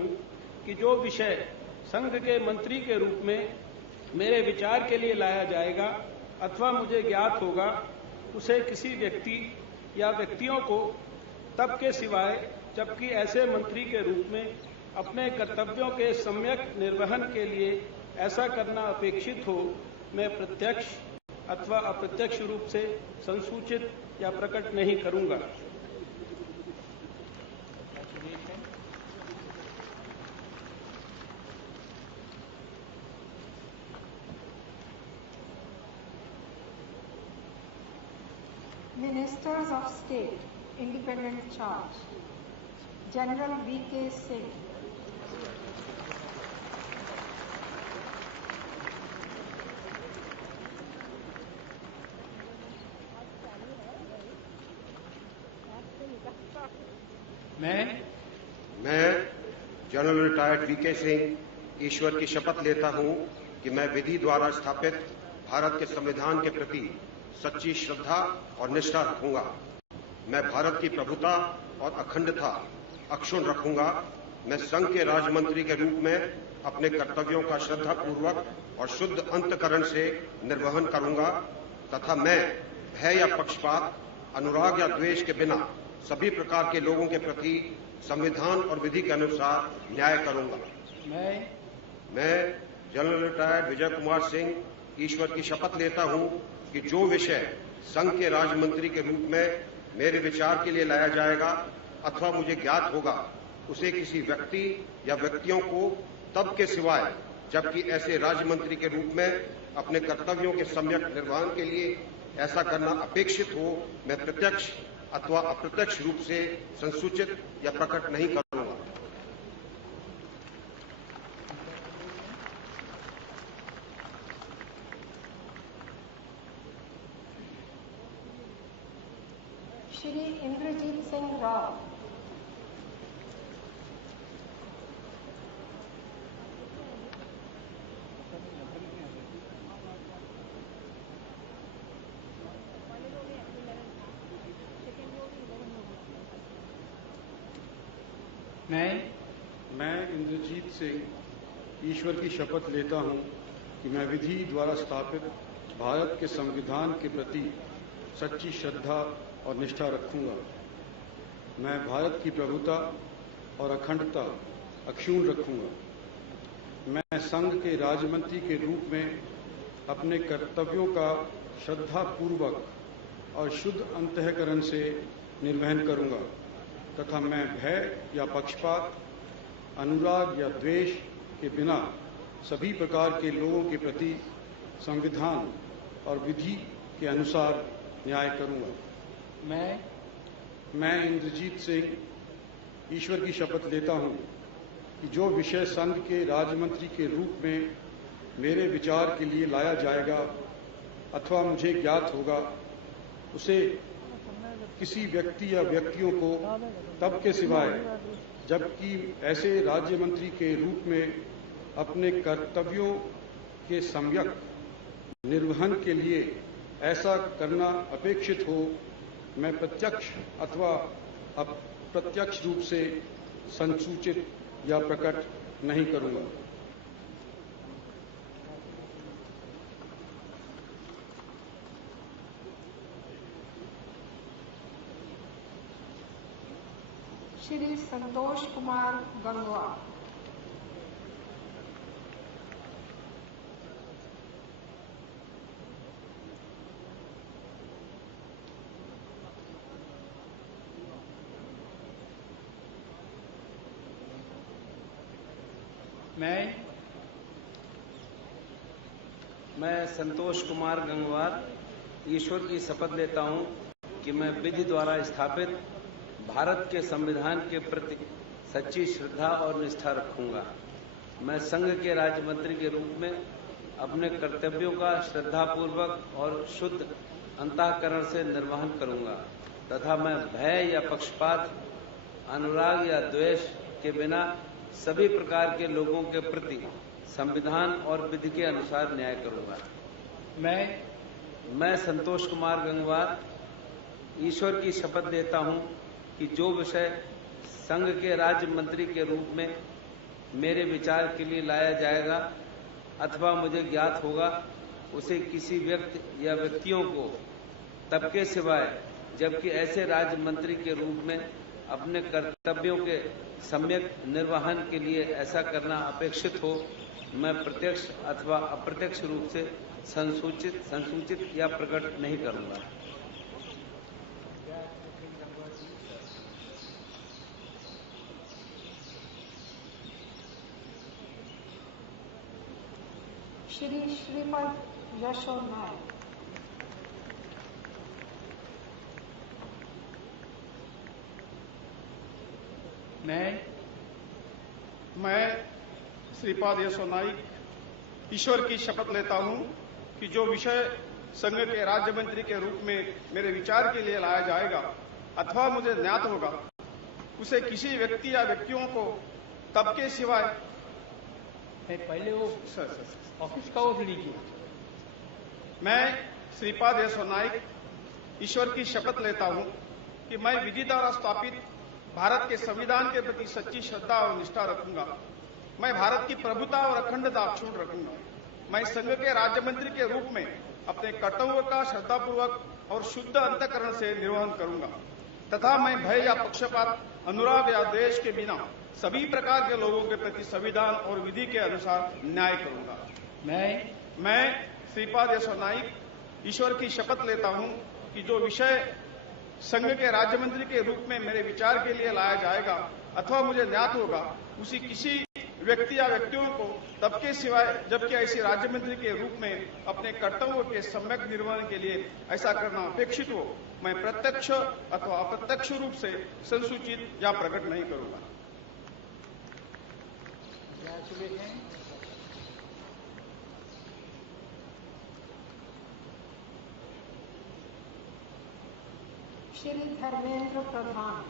कि जो विषय संघ के मंत्री के रूप में मेरे विचार के लिए लाया जाएगा अथवा मुझे ज्ञात होगा, उसे किसी व्यक्ति या व्यक्तियों को तब के सिवाय जबकि ऐसे मंत्री के रूप में अपने कर्तव्यों के सम्यक निर्वहन के लिए ऐसा करना अपेक्षित हो, मैं प्रत्यक्ष अथवा अप्रत्यक्ष रूप से संसूचित या प्रकट नहीं करूंगा। Ministers of State, Independent Charge, General V.K. Singh. मैं जनरल रिटायर्ड वीके सिंह ईश्वर की शपथ लेता हूं कि मैं विधि द्वारा स्थापित भारत के संविधान के प्रति सच्ची श्रद्धा और निष्ठा रखूंगा। मैं भारत की प्रभुता और अखंडता अक्षुण्ण रखूंगा। मैं संघ के राज्य मंत्री के रूप में अपने कर्तव्यों का श्रद्धापूर्वक और शुद्ध अंतःकरण से निर्वहन करूंगा तथा मैं भय या पक्षपात, अनुराग या द्वेष के बिना सभी प्रकार के लोगों के प्रति संविधान और विधि के अनुसार न्याय करूंगा। मैं जनरल रिटायर्ड विजय कुमार सिंह ईश्वर की शपथ लेता हूं कि जो विषय संघ के राज्य मंत्री के रूप में मेरे विचार के लिए लाया जाएगा अथवा मुझे ज्ञात होगा, उसे किसी व्यक्ति या व्यक्तियों को तब के सिवाय जबकि ऐसे राज्य मंत्री के रूप में अपने कर्तव्यों के सम्यक निर्वहन के लिए ऐसा करना अपेक्षित हो, मैं प्रत्यक्ष अथवा अप्रत्यक्ष रूप से संसूचित या प्रकट नहीं करूंगा। श्री इंद्रजीत सिंह राव। मैं इंद्रजीत सिंह ईश्वर की शपथ लेता हूं कि मैं विधि द्वारा स्थापित भारत के संविधान के प्रति सच्ची श्रद्धा और निष्ठा रखूंगा। मैं भारत की प्रभुता और अखंडता अक्षुण्ण रखूंगा। मैं संघ के राज्य मंत्री के रूप में अपने कर्तव्यों का श्रद्धापूर्वक और शुद्ध अंतःकरण से निर्वहन करूंगा तथा मैं भय या पक्षपात, अनुराग या द्वेष के बिना सभी प्रकार के लोगों के प्रति संविधान और विधि के अनुसार न्याय करूंगा। मैं इंद्रजीत सिंह ईश्वर की शपथ लेता हूं कि जो विषय संघ के राज्य मंत्री के रूप में मेरे विचार के लिए लाया जाएगा अथवा मुझे ज्ञात होगा, उसे किसी व्यक्ति या व्यक्तियों को तब के सिवाय जबकि ऐसे राज्य मंत्री के रूप में अपने कर्तव्यों के सम्यक निर्वहन के लिए ऐसा करना अपेक्षित हो, मैं प्रत्यक्ष अथवा अप्रत्यक्ष रूप से संसूचित या प्रकट नहीं करूंगा। श्री संतोष कुमार गंगवार। मैं संतोष कुमार गंगवार ईश्वर की शपथ लेता हूं कि मैं विधि द्वारा स्थापित भारत के संविधान के प्रति सच्ची श्रद्धा और निष्ठा रखूंगा। मैं संघ के राज्य मंत्री के रूप में अपने कर्तव्यों का श्रद्धापूर्वक और शुद्ध अंतःकरण से निर्वहन करूंगा तथा मैं भय या पक्षपात, अनुराग या द्वेष के बिना सभी प्रकार के लोगों के प्रति संविधान और विधि के अनुसार न्याय करूंगा। मैं संतोष कुमार गंगवार ईश्वर की शपथ लेता हूं कि जो विषय संघ के राज्य मंत्री के रूप में मेरे विचार के लिए लाया जाएगा अथवा मुझे ज्ञात होगा, उसे किसी व्यक्ति या व्यक्तियों को तब के सिवाय जबकि ऐसे राज्य मंत्री के रूप में अपने कर्तव्यों के सम्यक निर्वहन के लिए ऐसा करना अपेक्षित हो, मैं प्रत्यक्ष अथवा अप्रत्यक्ष रूप से संसूचित या प्रकट नहीं करूंगा। श्री श्रीमद यशो नायक। मैं श्रीपाद यशो नाइक ईश्वर की शपथ लेता हूं कि जो विषय संघ के राज्य मंत्री के रूप में मेरे विचार के लिए लाया जाएगा अथवा मुझे ज्ञात होगा, उसे किसी व्यक्ति या व्यक्तियों को तब के सिवाय पहले वो ऑफिस का ओथ लीजिए। मैं श्रीपाद यशो नाइक ईश्वर की शपथ लेता हूं कि मैं विधि द्वारा स्थापित भारत के संविधान के प्रति सच्ची श्रद्धा और निष्ठा रखूंगा। मैं भारत की प्रभुता और अखंडता अक्षुण्ण रखूंगा। मैं संघ के राज्य मंत्री के रूप में अपने कर्तव्यों का श्रद्धापूर्वक और शुद्ध अंतःकरण से निर्वहन करूंगा तथा मैं भय या पक्षपात, अनुराग या द्वेष के बिना सभी प्रकार के लोगों के प्रति संविधान और विधि के अनुसार न्याय करूंगा। मैं श्रीपाद यशो नाइक ईश्वर की शपथ लेता हूं कि जो विषय संघ के राज्य मंत्री के रूप में मेरे विचार के लिए लाया जाएगा अथवा मुझे ज्ञात होगा, उसी किसी व्यक्ति या व्यक्तियों को तब के सिवाय जबकि ऐसे राज्य मंत्री के रूप में अपने कर्तव्यों के सम्यक निर्वहन के लिए ऐसा करना अपेक्षित हो, मैं प्रत्यक्ष अथवा अप्रत्यक्ष रूप से संसूचित या प्रकट नहीं करूंगा। श्री धर्मेंद्र प्रधान।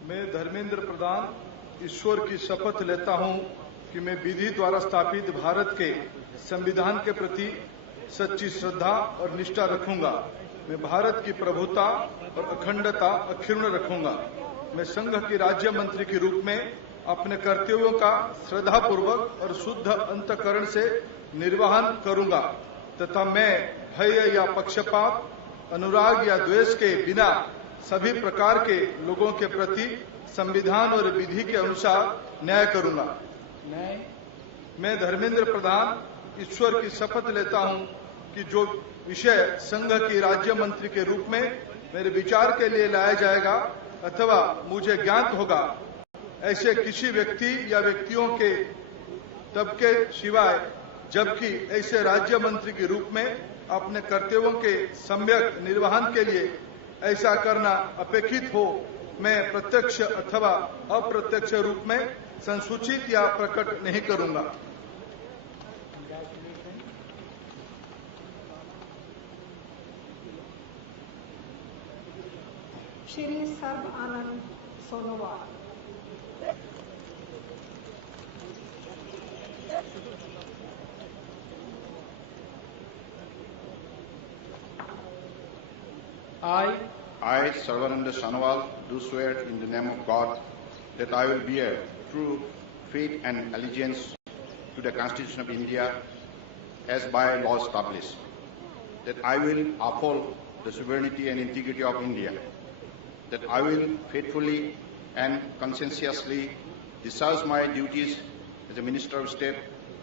मैं धर्मेंद्र प्रधान ईश्वर की शपथ लेता हूं कि मैं विधि द्वारा स्थापित भारत के संविधान के प्रति सच्ची श्रद्धा और निष्ठा रखूंगा। मैं भारत की प्रभुता और अखंडता अक्षुण्ण रखूंगा। मैं संघ के राज्य मंत्री के रूप में अपने कर्तव्यों का श्रद्धापूर्वक और शुद्ध अंतःकरण से निर्वहन करूंगा तथा मैं भय या पक्षपात, अनुराग या द्वेष के बिना सभी प्रकार के लोगों के प्रति संविधान और विधि के अनुसार न्याय करूंगा। मैं धर्मेंद्र प्रधान ईश्वर की शपथ लेता हूं कि जो विषय संघ के राज्य मंत्री के रूप में मेरे विचार के लिए लाया जाएगा अथवा मुझे ज्ञात होगा, ऐसे किसी व्यक्ति या व्यक्तियों के तब के सिवाय जबकि ऐसे राज्य मंत्री के रूप में अपने कर्तव्यों के सम्यक निर्वहन के लिए ऐसा करना अपेक्षित हो, मैं प्रत्यक्ष अथवा अप्रत्यक्ष रूप में संसूचित या प्रकट नहीं करूंगा। Shri Sarbananda Sonowal. I, Sarvananda Sonowal, do swear in the name of God that I will bear true faith and allegiance to the Constitution of India as by law established, that I will uphold the sovereignty and integrity of India, that I will faithfully and conscientiously discharge my duties as a Minister of State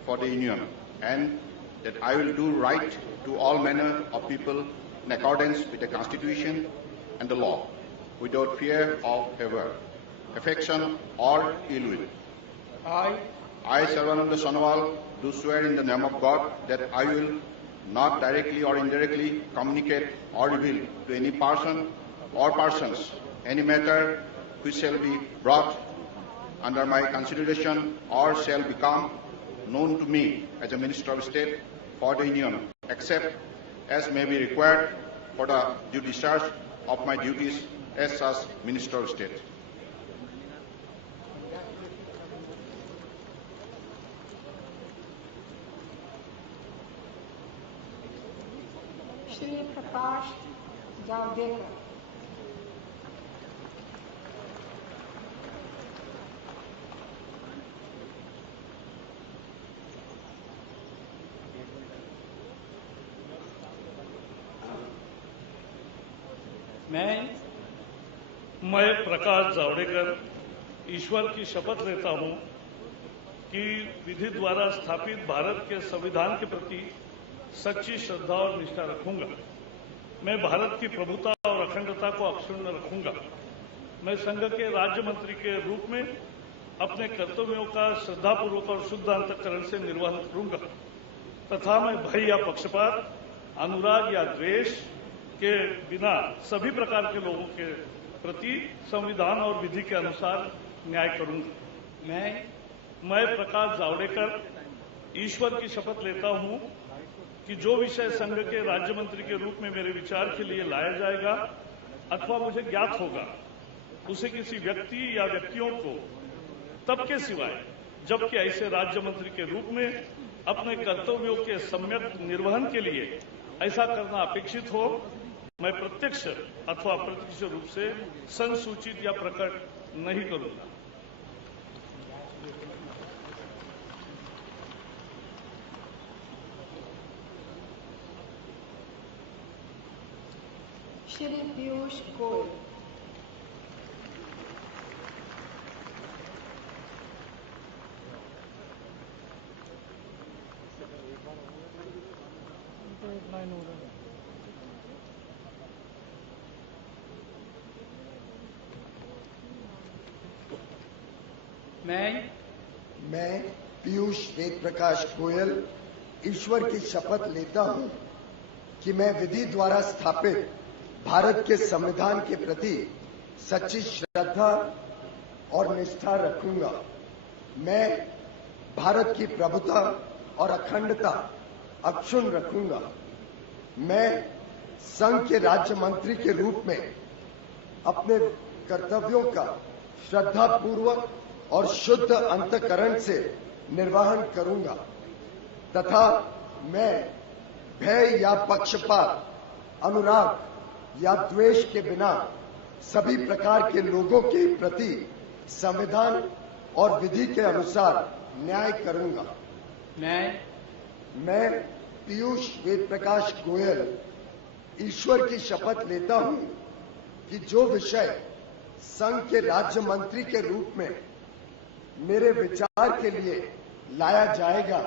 for the Union, and that I will do right to all manner of people in accordance with the Constitution and the law, without fear of favor, affection or ill will. I, Sarvananda Sonowal, do swear in the name of God that I will not directly or indirectly communicate or reveal to any person or persons any matter which shall be brought under my consideration or shall become known to me as a Minister of State for the Union, except as may be required for the due discharge of my duties as such Minister of State. Shri Prakash Javadekar. मैं प्रकाश जावड़ेकर ईश्वर की शपथ लेता हूं कि विधि द्वारा स्थापित भारत के संविधान के प्रति सच्ची श्रद्धा और निष्ठा रखूंगा। मैं भारत की प्रभुता और अखंडता को अक्षुण्ण रखूंगा। मैं संघ के राज्य मंत्री के रूप में अपने कर्तव्यों का श्रद्धापूर्वक और शुद्ध अंतःकरण से निर्वहन करूंगा तथा मैं भय या पक्षपात, अनुराग या द्वेष के बिना सभी प्रकार के लोगों के प्रति संविधान और विधि के अनुसार न्याय करूंगा। मैं प्रकाश जावड़ेकर ईश्वर की शपथ लेता हूं कि जो विषय संघ के राज्य मंत्री के रूप में मेरे विचार के लिए लाया जाएगा अथवा मुझे ज्ञात होगा, उसे किसी व्यक्ति या व्यक्तियों को तब के सिवाय जबकि ऐसे राज्य मंत्री के रूप में अपने कर्तव्यों के सम्यक निर्वहन के लिए ऐसा करना अपेक्षित हो, मैं प्रत्यक्ष अथवा अप्रत्यक्ष रूप से संसूचित या प्रकट नहीं करूंगा। श्री पीयूष गोयल। मैं पीयूष वेद प्रकाश गोयल ईश्वर की शपथ लेता हूं कि मैं विधि द्वारा स्थापित भारत के संविधान के प्रति सच्ची श्रद्धा और निष्ठा रखूंगा। मैं भारत की प्रभुता और अखंडता अक्षुण्ण रखूंगा। मैं संघ के राज्य मंत्री के रूप में अपने कर्तव्यों का श्रद्धापूर्वक और शुद्ध अंतःकरण से निर्वहन करूंगा तथा मैं भय या पक्षपात, अनुराग या द्वेष के बिना सभी प्रकार के लोगों के प्रति संविधान और विधि के अनुसार न्याय करूंगा। मैं पीयूष वेद प्रकाश गोयल ईश्वर की शपथ लेता हूं कि जो विषय संघ के राज्य मंत्री के रूप में मेरे विचार के लिए लाया जाएगा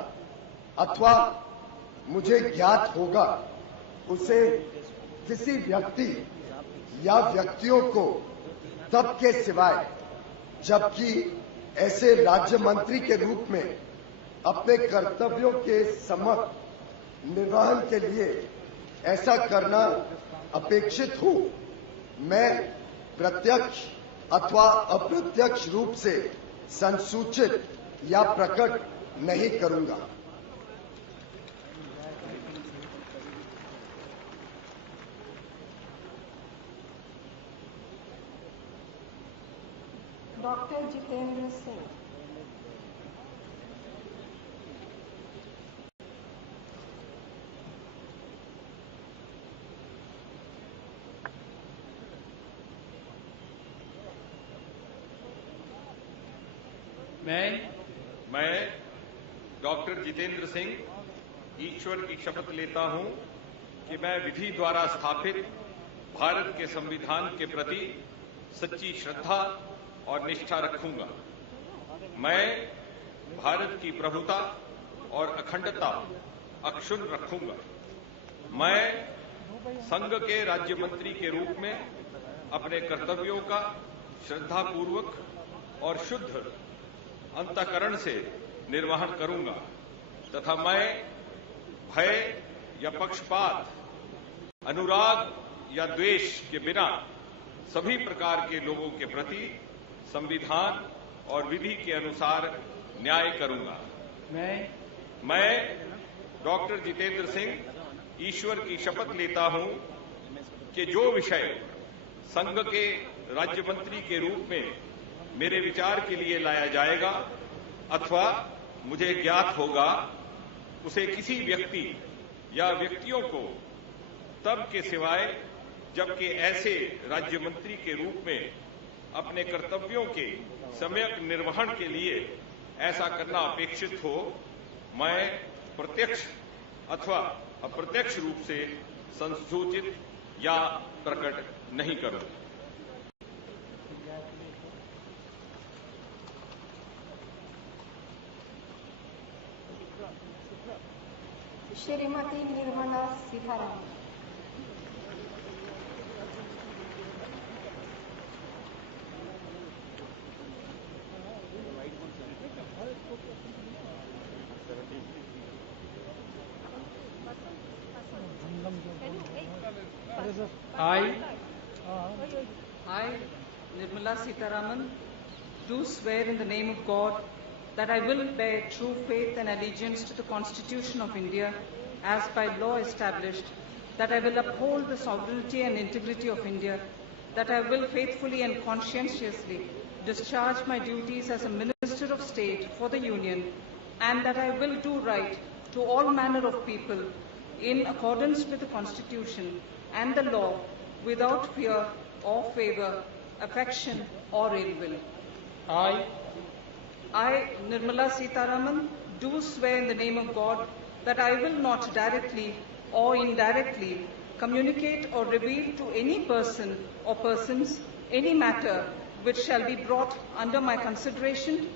अथवा मुझे ज्ञात होगा, उसे किसी व्यक्ति या व्यक्तियों को तब के सिवाय जबकि ऐसे राज्य मंत्री के रूप में अपने कर्तव्यों के समक्ष निर्वहन के लिए ऐसा करना अपेक्षित हूं। मैं प्रत्यक्ष अथवा अप्रत्यक्ष रूप से संसूचित या प्रकट नहीं करूंगा। डॉक्टर जितेंद्र सिंह। मैं डॉक्टर जितेंद्र सिंह ईश्वर की शपथ लेता हूं कि मैं विधि द्वारा स्थापित भारत के संविधान के प्रति सच्ची श्रद्धा और निष्ठा रखूंगा। मैं भारत की प्रभुता और अखंडता अक्षुण्ण रखूंगा। मैं संघ के राज्य मंत्री के रूप में अपने कर्तव्यों का श्रद्धापूर्वक और शुद्ध अंतःकरण से निर्वहन करूंगा तथा मैं भय या पक्षपात, अनुराग या द्वेष के बिना सभी प्रकार के लोगों के प्रति संविधान और विधि के अनुसार न्याय करूंगा। मैं डॉक्टर जितेंद्र सिंह ईश्वर की शपथ लेता हूं कि जो विषय संघ के राज्य मंत्री के रूप में मेरे विचार के लिए लाया जाएगा अथवा मुझे ज्ञात होगा, उसे किसी व्यक्ति या व्यक्तियों को तब के सिवाय जबकि ऐसे राज्य मंत्री के रूप में अपने कर्तव्यों के सम्यक निर्वहन के लिए ऐसा करना अपेक्षित हो, मैं प्रत्यक्ष अथवा अप्रत्यक्ष रूप से संसूचित या प्रकट नहीं करूंगा। Shrimati Nirmala Sitharaman. I, Nirmala Sitharaman, do swear in the name of God that I will bear true faith and allegiance to the Constitution of India as by law established, that I will uphold the sovereignty and integrity of India, that I will faithfully and conscientiously discharge my duties as a Minister of State for the Union, and that I will do right to all manner of people in accordance with the Constitution and the law without fear or favor, affection or ill will. I, Nirmala Sitharaman, do swear in the name of God that I will not directly or indirectly communicate or reveal to any person or persons any matter which shall be brought under my consideration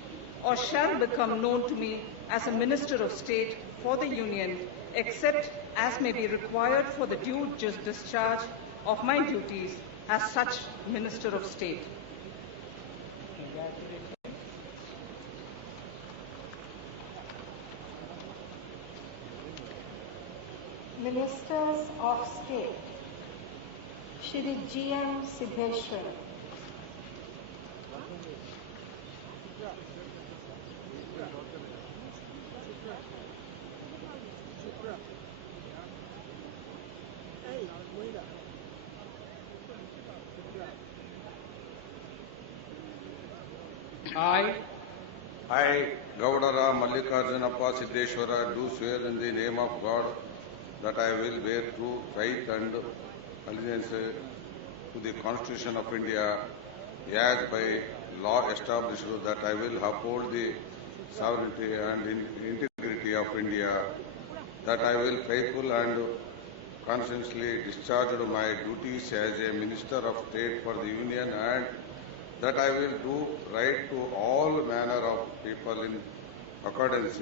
or shall become known to me as a Minister of State for the Union, except as may be required for the due discharge of my duties as such Minister of State. Ministers of State, Shri G.M. Siddheshwar. I, Gavadara Mallikarjunappa Siddheshwara, do swear in the name of God that I will bear true faith and allegiance to the Constitution of India as by law established, that I will uphold the sovereignty and integrity of India, that I will faithfully and conscientiously discharge my duties as a Minister of State for the Union, and that I will do right to all manner of people in accordance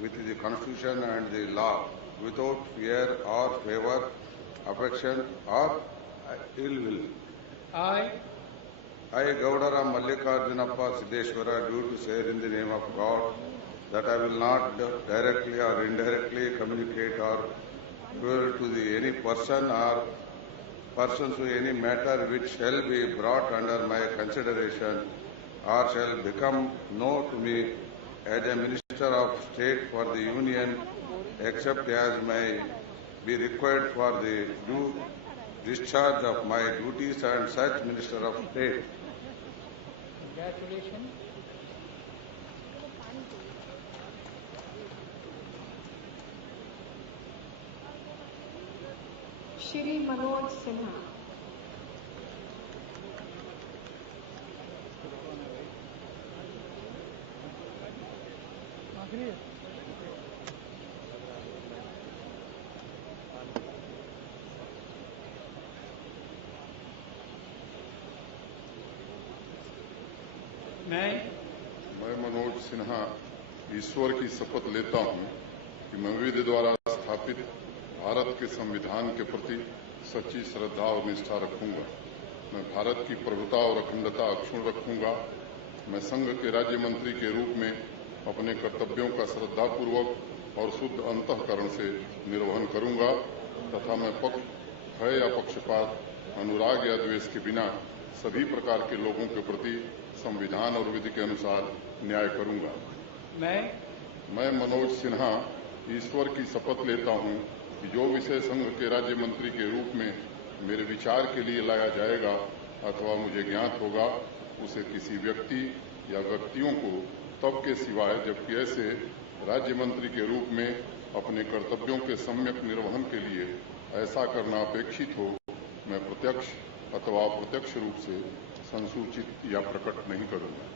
with the Constitution and the law, without fear or favor, affection or ill will. I, Gavadara Mallikarjunappa Siddheshwara, do swear in the name of God that I will not directly or indirectly communicate or refer to any person or persons to any matter which shall be brought under my consideration or shall become known to me as a Minister of State for the Union, except as may be required for the due discharge of my duties and such Minister of State. Congratulations. Shri Manoj Sinha. मैं मनोज सिन्हा ईश्वर की शपथ लेता हूं कि मैं विधि द्वारा स्थापित भारत के संविधान के प्रति सच्ची श्रद्धा और निष्ठा रखूंगा। मैं भारत की प्रभुता और अखंडता अक्षुण्ण रखूंगा। मैं संघ के राज्य मंत्री के रूप में अपने कर्तव्यों का श्रद्धापूर्वक और शुद्ध अंतःकरण से निर्वहन करूंगा तथा मैं पक्ष भय या पक्षपात, अनुराग या द्वेष के बिना सभी प्रकार के लोगों के प्रति संविधान और विधि के अनुसार न्याय करूंगा। मैं मनोज सिन्हा ईश्वर की शपथ लेता हूं कि जो विषय संघ के राज्य मंत्री के रूप में मेरे विचार के लिए लाया जाएगा अथवा मुझे ज्ञात होगा, उसे किसी व्यक्ति या व्यक्तियों को तब के सिवाय जबकि ऐसे राज्य मंत्री के रूप में अपने कर्तव्यों के सम्यक निर्वहन के लिए ऐसा करना अपेक्षित हो, मैं प्रत्यक्ष अथवा अप्रत्यक्ष रूप से संसूचित या प्रकट नहीं करूंगा।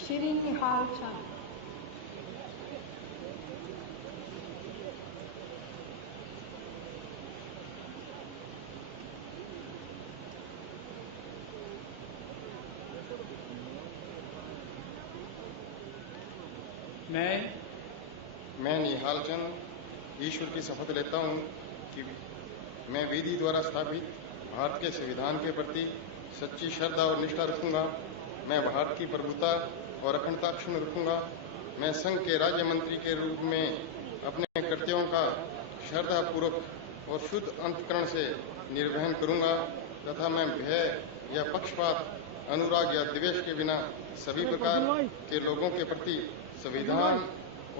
Shri Nihal Chand. मैं निहाल चंद ईश्वर की शपथ लेता हूं कि मैं विधि द्वारा स्थापित भारत के संविधान के प्रति सच्ची श्रद्धा और निष्ठा रखूंगा। मैं भारत की प्रभुता और अखंडता अक्षुण्ण रखूंगा। मैं संघ के राज्य मंत्री के रूप में अपने कर्तव्यों का श्रद्धापूर्वक और शुद्ध अंतःकरण से निर्वहन करूंगा तथा मैं भय या पक्षपात, अनुराग या द्वेष के बिना सभी प्रकार के लोगों के प्रति संविधान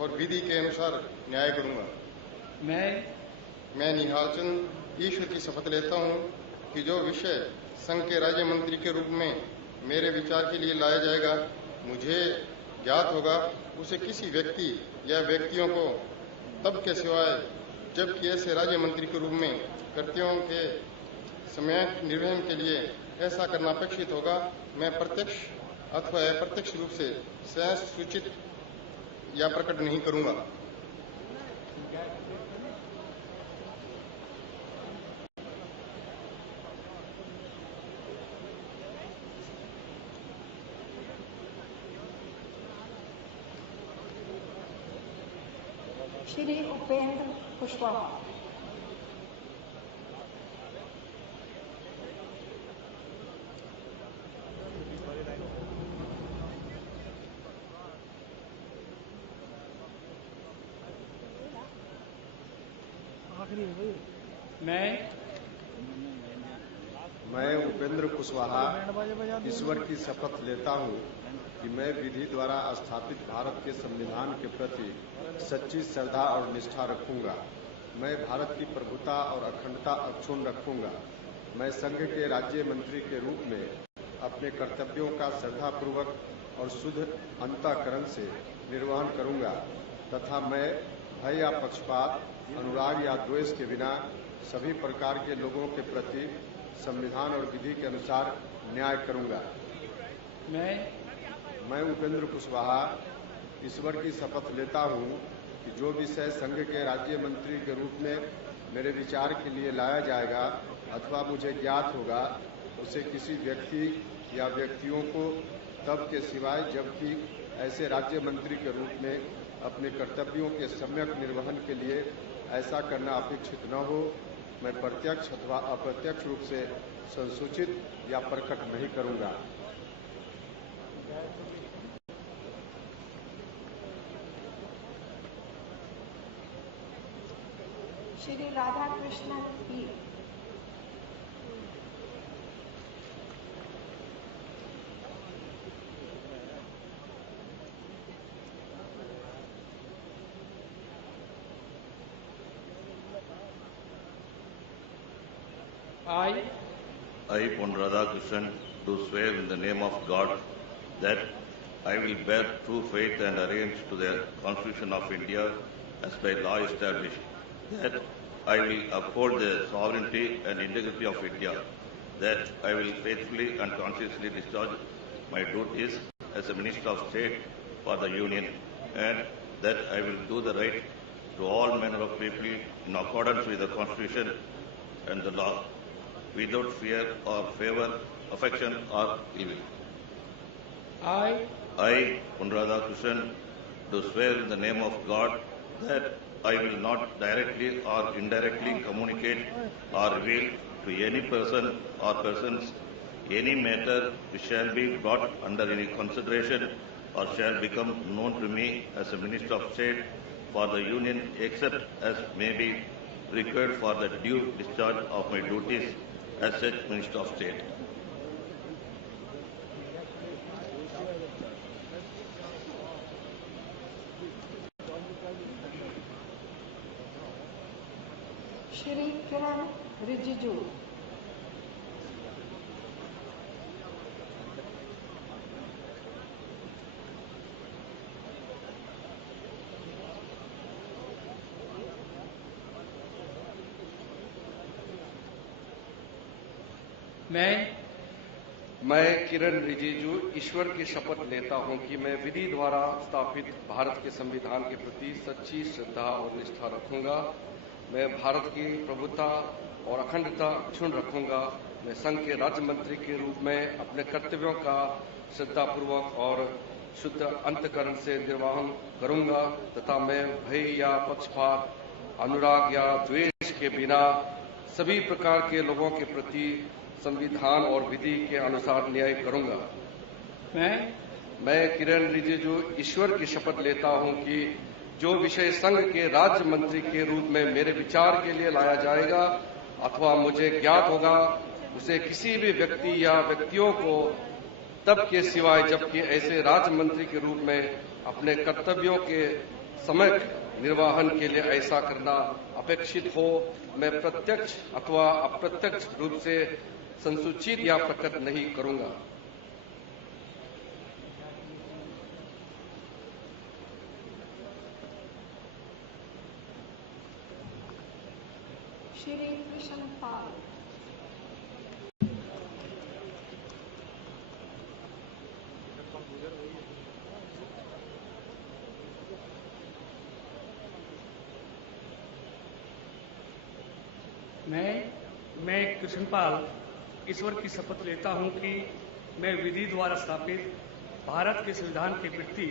और विधि के अनुसार न्याय करूंगा। मैं निहाल चंद ईश्वर की शपथ लेता हूं कि जो विषय संघ के राज्य मंत्री के रूप में मेरे विचार के लिए लाया जाएगा, मुझे ज्ञात होगा, उसे किसी व्यक्ति या व्यक्तियों को तब के सिवाय जबकि ऐसे राज्य मंत्री के रूप में कर्तव्यों के समय निर्वहन के लिए ऐसा करना अपेक्षित होगा, मैं प्रत्यक्ष अथवा अप्रत्यक्ष रूप से सहज सूचित या प्रकट नहीं करूंगा। Shri Upendra Kushwaha. मैं उपेंद्र कुशवाहा ईश्वर की शपथ लेता हूं कि मैं विधि द्वारा स्थापित भारत के संविधान के प्रति सच्ची श्रद्धा और निष्ठा रखूंगा। मैं भारत की प्रभुता और अखंडता अक्षुण्ण रखूंगा। मैं संघ के राज्य मंत्री के रूप में अपने कर्तव्यों का श्रद्धापूर्वक और शुद्ध अंतःकरण से निर्वहन करूंगा तथा मैं भय या पक्षपात, अनुराग या द्वेष के बिना सभी प्रकार के लोगों के प्रति संविधान और विधि के अनुसार न्याय करूंगा। मैं उपेंद्र कुशवाहा ईश्वर की शपथ लेता हूं कि जो विषय संघ के राज्य मंत्री के रूप में मेरे विचार के लिए लाया जाएगा अथवा मुझे ज्ञात होगा, उसे किसी व्यक्ति या व्यक्तियों को तब के सिवाय जबकि ऐसे राज्य मंत्री के रूप में अपने कर्तव्यों के सम्यक निर्वहन के लिए ऐसा करना अपेक्षित न हो, मैं प्रत्यक्ष अथवा अप्रत्यक्ष रूप से संसूचित या प्रकट नहीं करूंगा। Shri Radhakrishnan P. I, Pon Radhakrishnan, do swear in the name of God that I will bear true faith and allegiance to the Constitution of India as by law established, that I will uphold the sovereignty and integrity of India, that I will faithfully and conscientiously discharge my duties as a Minister of State for the Union, and that I will do the right to all manner of people in accordance with the Constitution and the law, without fear or favor, affection or evil. I, Pon Radhakrishnan, do swear in the name of God that I will not directly or indirectly communicate or reveal to any person or persons any matter which shall be brought under any consideration or shall become known to me as a Minister of State for the Union, except as may be required for the due discharge of my duties as such Minister of State. Shri Kiren Rijiju. मैं किरण रिजिजू ईश्वर की शपथ लेता हूं कि मैं विधि द्वारा स्थापित भारत के संविधान के प्रति सच्ची श्रद्धा और निष्ठा रखूंगा। मैं भारत की प्रभुता और अखंडता अक्षुण्ण रखूंगा। मैं संघ के राज्य मंत्री के रूप में अपने कर्तव्यों का श्रद्धापूर्वक और शुद्ध अंतःकरण से निर्वहन करूंगा तथा मैं भय या पक्षपात, अनुराग या द्वेष के बिना सभी प्रकार के लोगों के प्रति संविधान और विधि के अनुसार न्याय करूंगा। मैं किरण रिजिजू ईश्वर की शपथ लेता हूं कि जो विषय संघ के राज्य मंत्री के रूप में मेरे विचार के लिए लाया जाएगा अथवा मुझे ज्ञात होगा, उसे किसी भी व्यक्ति या व्यक्तियों को तब के सिवाय जबकि ऐसे राज्य मंत्री के रूप में अपने कर्तव्यों के समय निर्वहन के लिए ऐसा करना अपेक्षित हो, मैं प्रत्यक्ष अथवा अप्रत्यक्ष रूप से संसूचित या प्रकट नहीं करूंगा। श्री कृष्ण पाल। मैं कृष्णपाल ईश्वर की शपथ लेता हूं कि मैं विधि द्वारा स्थापित भारत के संविधान के प्रति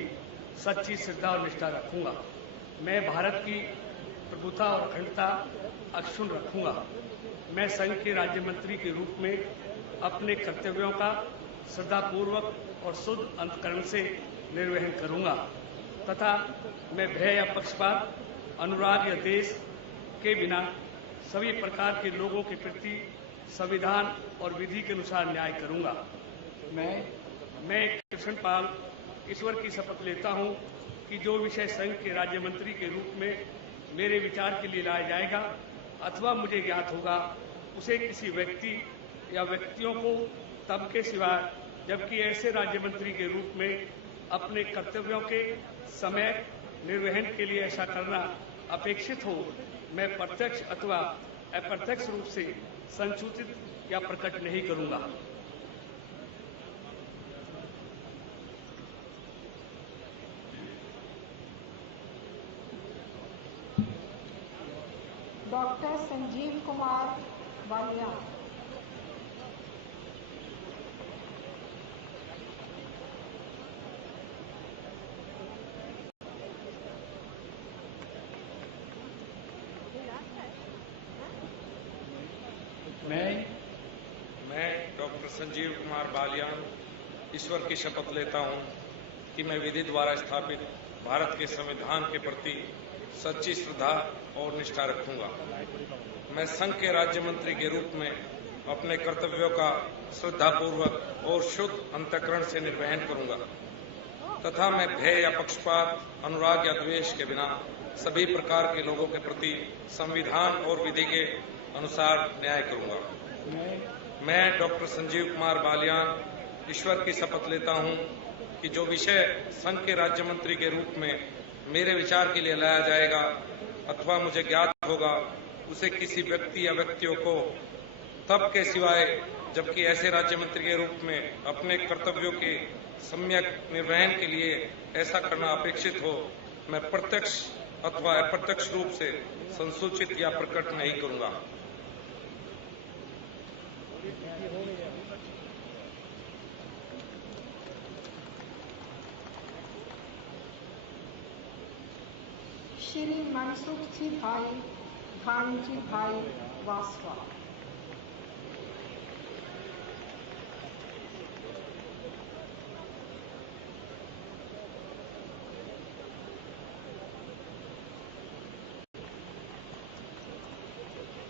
सच्ची श्रद्धा और निष्ठा रखूंगा। मैं भारत की प्रभुता और अखंडता अक्षुण्ण रखूंगा। मैं संघ के राज्य मंत्री के रूप में अपने कर्तव्यों का श्रद्धापूर्वक और शुद्ध अंतःकरण से निर्वहन करूंगा तथा मैं भय या पक्षपात, अनुराग या देश के बिना सभी प्रकार के लोगों के प्रति संविधान और विधि के अनुसार न्याय करूंगा। मैं कृष्णपाल ईश्वर की शपथ लेता हूं कि जो विषय संघ के राज्य मंत्री के रूप में मेरे विचार के लिए लाया जाएगा अथवा मुझे ज्ञात होगा, उसे किसी व्यक्ति या व्यक्तियों को तब के सिवाय जबकि ऐसे राज्य मंत्री के रूप में अपने कर्तव्यों के समय निर्वहन के लिए ऐसा करना अपेक्षित हो, मैं प्रत्यक्ष अथवा अप्रत्यक्ष रूप से संसूचित या प्रकट नहीं करूंगा। डॉक्टर संजीव कुमार वालिया। संजीव कुमार बालियान ईश्वर की शपथ लेता हूं कि मैं विधि द्वारा स्थापित भारत के संविधान के प्रति सच्ची श्रद्धा और निष्ठा रखूंगा। मैं संघ के राज्य मंत्री के रूप में अपने कर्तव्यों का श्रद्धापूर्वक और शुद्ध अंतःकरण से निर्वहन करूंगा तथा मैं भय या पक्षपात, अनुराग या द्वेष के बिना सभी प्रकार के लोगों के प्रति संविधान और विधि के अनुसार न्याय करूंगा। मैं डॉक्टर संजीव कुमार बालियान ईश्वर की शपथ लेता हूं कि जो विषय संघ के राज्य मंत्री के रूप में मेरे विचार के लिए लाया जाएगा अथवा मुझे ज्ञात होगा, उसे किसी व्यक्ति या व्यक्तियों को तब के सिवाय जबकि ऐसे राज्य मंत्री के रूप में अपने कर्तव्यों के सम्यक निर्वहन के लिए ऐसा करना अपेक्षित हो, मैं प्रत्यक्ष अथवा अप्रत्यक्ष रूप से संसूचित या प्रकट नहीं करूंगा। श्री मनसुख जी भाई धानजी भाई वासवा।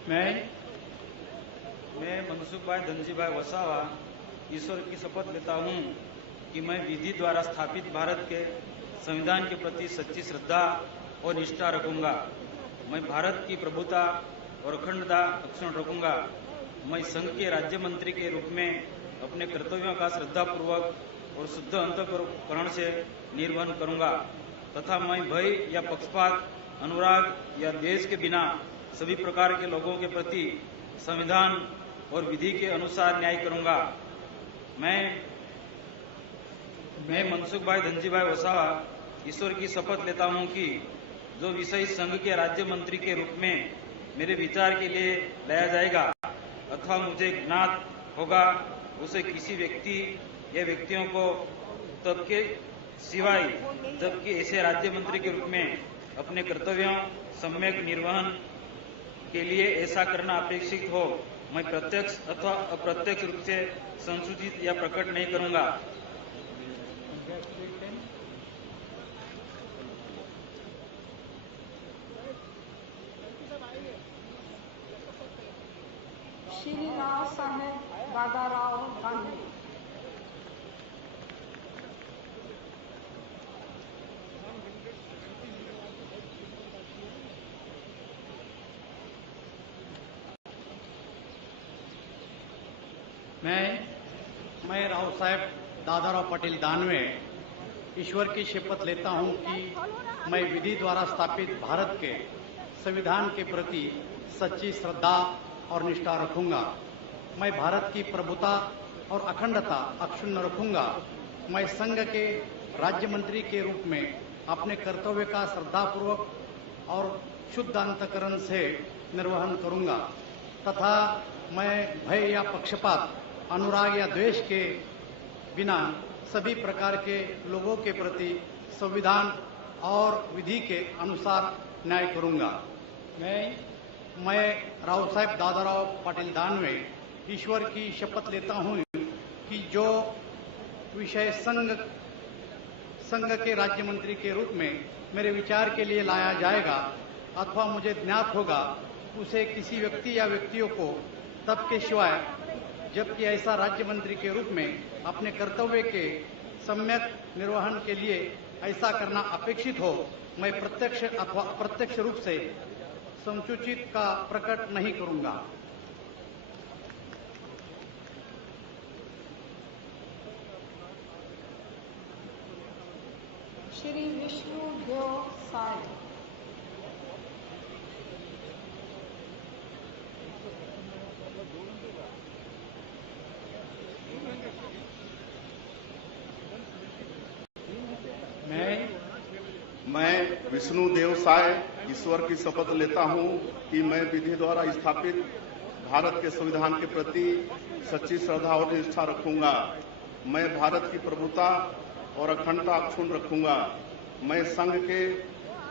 मैं मनसुख भाई धनजी भाई वसावा ईश्वर की शपथ लेता हूं कि मैं विधि द्वारा स्थापित भारत के संविधान के प्रति सच्ची श्रद्धा और निष्ठा रखूंगा। मैं भारत की प्रभुता और अखंडता अक्षुण्ण रखूंगा। मैं संघ के राज्य मंत्री के रूप में अपने कर्तव्यों का श्रद्धापूर्वक और शुद्ध अंतःकरण से निर्वहन करूंगा तथा मैं भय या पक्षपात, अनुराग या द्वेष के बिना सभी प्रकार के लोगों के प्रति संविधान और विधि के अनुसार न्याय करूंगा। मैं मनसुख भाई धनजी भाई वसावा ईश्वर की शपथ लेता हूं कि जो विषय संघ के राज्य मंत्री के रूप में मेरे विचार के लिए लाया जाएगा अथवा मुझे ज्ञात होगा, उसे किसी व्यक्ति या व्यक्तियों को तब के सिवाय जबकि ऐसे राज्य मंत्री के रूप में अपने कर्तव्यों सम्यक निर्वहन के लिए ऐसा करना अपेक्षित हो, मैं प्रत्यक्ष अथवा अप्रत्यक्ष रूप से संसूचित या प्रकट नहीं करूंगा। श्री राव साहेब दादाराव गांधी। मैं राव साहेब दादाराव पटेल दानवे ईश्वर की शपथ लेता हूं कि मैं विधि द्वारा स्थापित भारत के संविधान के प्रति सच्ची श्रद्धा और निष्ठा रखूंगा। मैं भारत की प्रभुता और अखंडता अक्षुण्ण रखूंगा। मैं संघ के राज्य मंत्री के रूप में अपने कर्तव्य का श्रद्धापूर्वक और शुद्ध अंतःकरण से निर्वहन करूंगा तथा मैं भय या पक्षपात, अनुराग या द्वेष के बिना सभी प्रकार के लोगों के प्रति संविधान और विधि के अनुसार न्याय करूंगा। मैं राव साहेब दादाराव पाटिल दानवे ईश्वर की शपथ लेता हूं कि जो विषय संघ के राज्य मंत्री के रूप में मेरे विचार के लिए लाया जाएगा अथवा मुझे ज्ञात होगा, उसे किसी व्यक्ति या व्यक्तियों को तब के सिवाय जबकि ऐसा राज्य मंत्री के रूप में अपने कर्तव्य के सम्यक निर्वहन के लिए ऐसा करना अपेक्षित हो, मैं प्रत्यक्ष अथवा अप्रत्यक्ष रूप से संसूचित का प्रकट नहीं करूंगा। श्री विष्णु देव साय। मैं विष्णु देव साय ईश्वर की शपथ लेता हूं कि मैं विधि द्वारा स्थापित भारत के संविधान के प्रति सच्ची श्रद्धा और निष्ठा रखूंगा। मैं भारत की प्रभुता और अखंडता अक्षुण्ण रखूंगा। मैं संघ के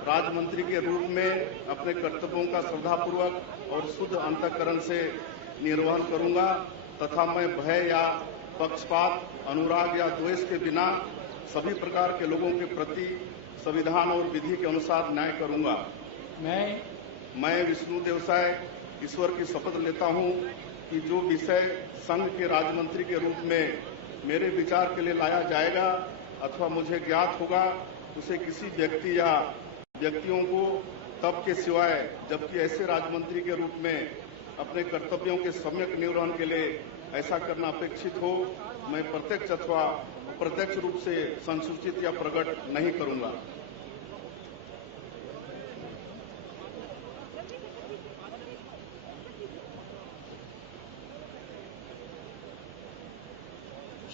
राज्य मंत्री के रूप में अपने कर्तव्यों का श्रद्धापूर्वक और शुद्ध अंतःकरण से निर्वहन करूंगा तथा मैं भय या पक्षपात, अनुराग या द्वेष के बिना सभी प्रकार के लोगों के प्रति संविधान और विधि के अनुसार न्याय करूंगा। मैं विष्णु देवसाय ईश्वर की शपथ लेता हूं कि जो विषय संघ के राज्य मंत्री के रूप में मेरे विचार के लिए लाया जाएगा अथवा मुझे ज्ञात होगा, उसे किसी व्यक्ति या व्यक्तियों को तब के सिवाय जबकि ऐसे राज्य मंत्री के रूप में अपने कर्तव्यों के सम्यक निर्वहन के लिए ऐसा करना अपेक्षित हो, मैं प्रत्यक्ष अथवा अप्रत्यक्ष रूप से संसूचित या प्रकट नहीं करूंगा।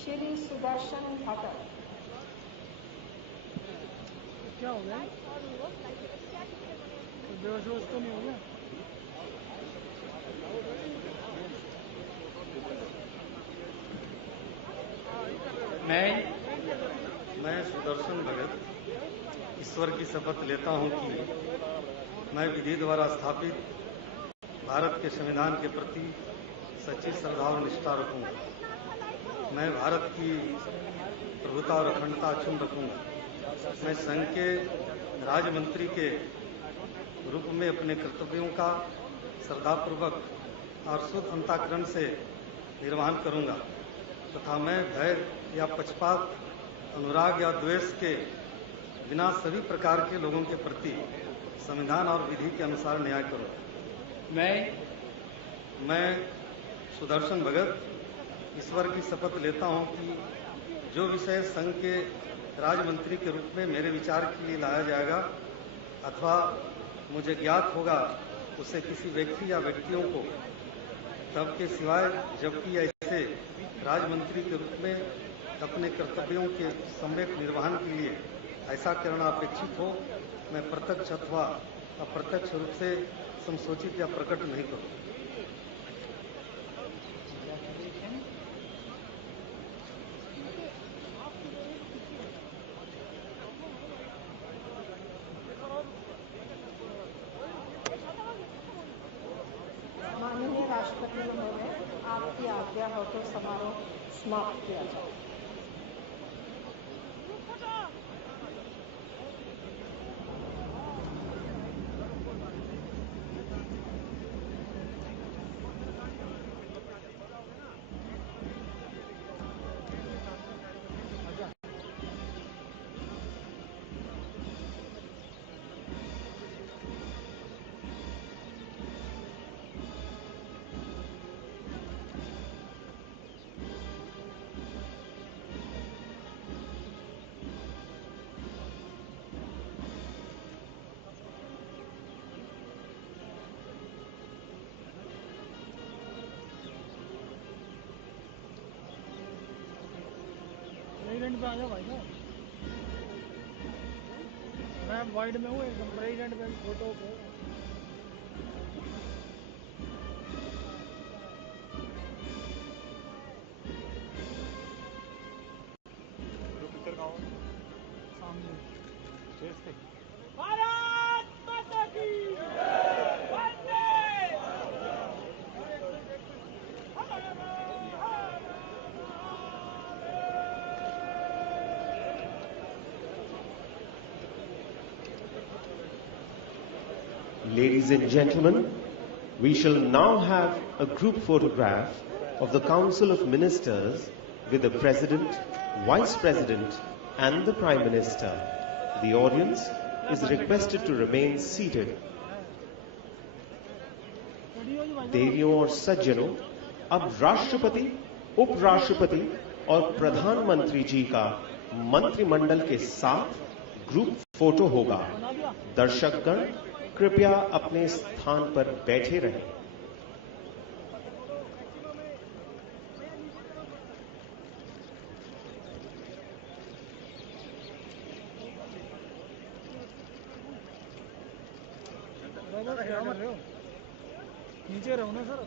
श्री सुदर्शन भगत। क्या हो गया? बेहोश तो नहीं हो गया? मैं सुदर्शन भगत ईश्वर की शपथ लेता हूं कि मैं विधि द्वारा स्थापित भारत के संविधान के प्रति सच्ची श्रद्धा और निष्ठा रखूंगा। मैं भारत की प्रभुता और अखंडता अक्षुण्ण रखूंगा। मैं संघ के राज्य मंत्री के रूप में अपने कर्तव्यों का श्रद्धापूर्वक और शुद्ध अंतःकरण से निर्वहन करूंगा तथा मैं भय या पक्षपात, अनुराग या द्वेष के बिना सभी प्रकार के लोगों के प्रति संविधान और विधि के अनुसार न्याय करूंगा। मैं सुदर्शन भगत ईश्वर की शपथ लेता हूं कि जो विषय संघ के राज्य मंत्री के रूप में मेरे विचार के लिए लाया जाएगा अथवा मुझे ज्ञात होगा, उसे किसी व्यक्ति या व्यक्तियों को तब के सिवाय जबकि ऐसे राज्य मंत्री के रूप में अपने कर्तव्यों के सम्यक निर्वहन के लिए ऐसा करना अपेक्षित हो, मैं प्रत्यक्ष अथवा अप्रत्यक्ष रूप से संसूचित या प्रकट नहीं करूं। माननीय राष्ट्रपति महोदय, आपकी आज्ञा हो तो समारोह समाप्त किया जाए। प्रेसिडेंट पे आ जाओ भाई साहब। मैं वाइड में हूँ एकदम, प्रेसिडेंट पे फोटो पे। पिक्चर कहाँ हो? सामने स्टेज पे। भारत माता की वंदे। Ladies and gentlemen, we shall now have a group photograph of the Council of Ministers with the President, Vice President and the Prime Minister. The audience is requested to remain seated. देवियों और सज्जनों, अब राष्ट्रपति, उपराष्ट्रपति और प्रधानमंत्री जी का मंत्रिमंडल के साथ ग्रुप फोटो होगा। दर्शकगण कृपया अपने स्थान पर बैठे रहें। नीचे रहो ना sir.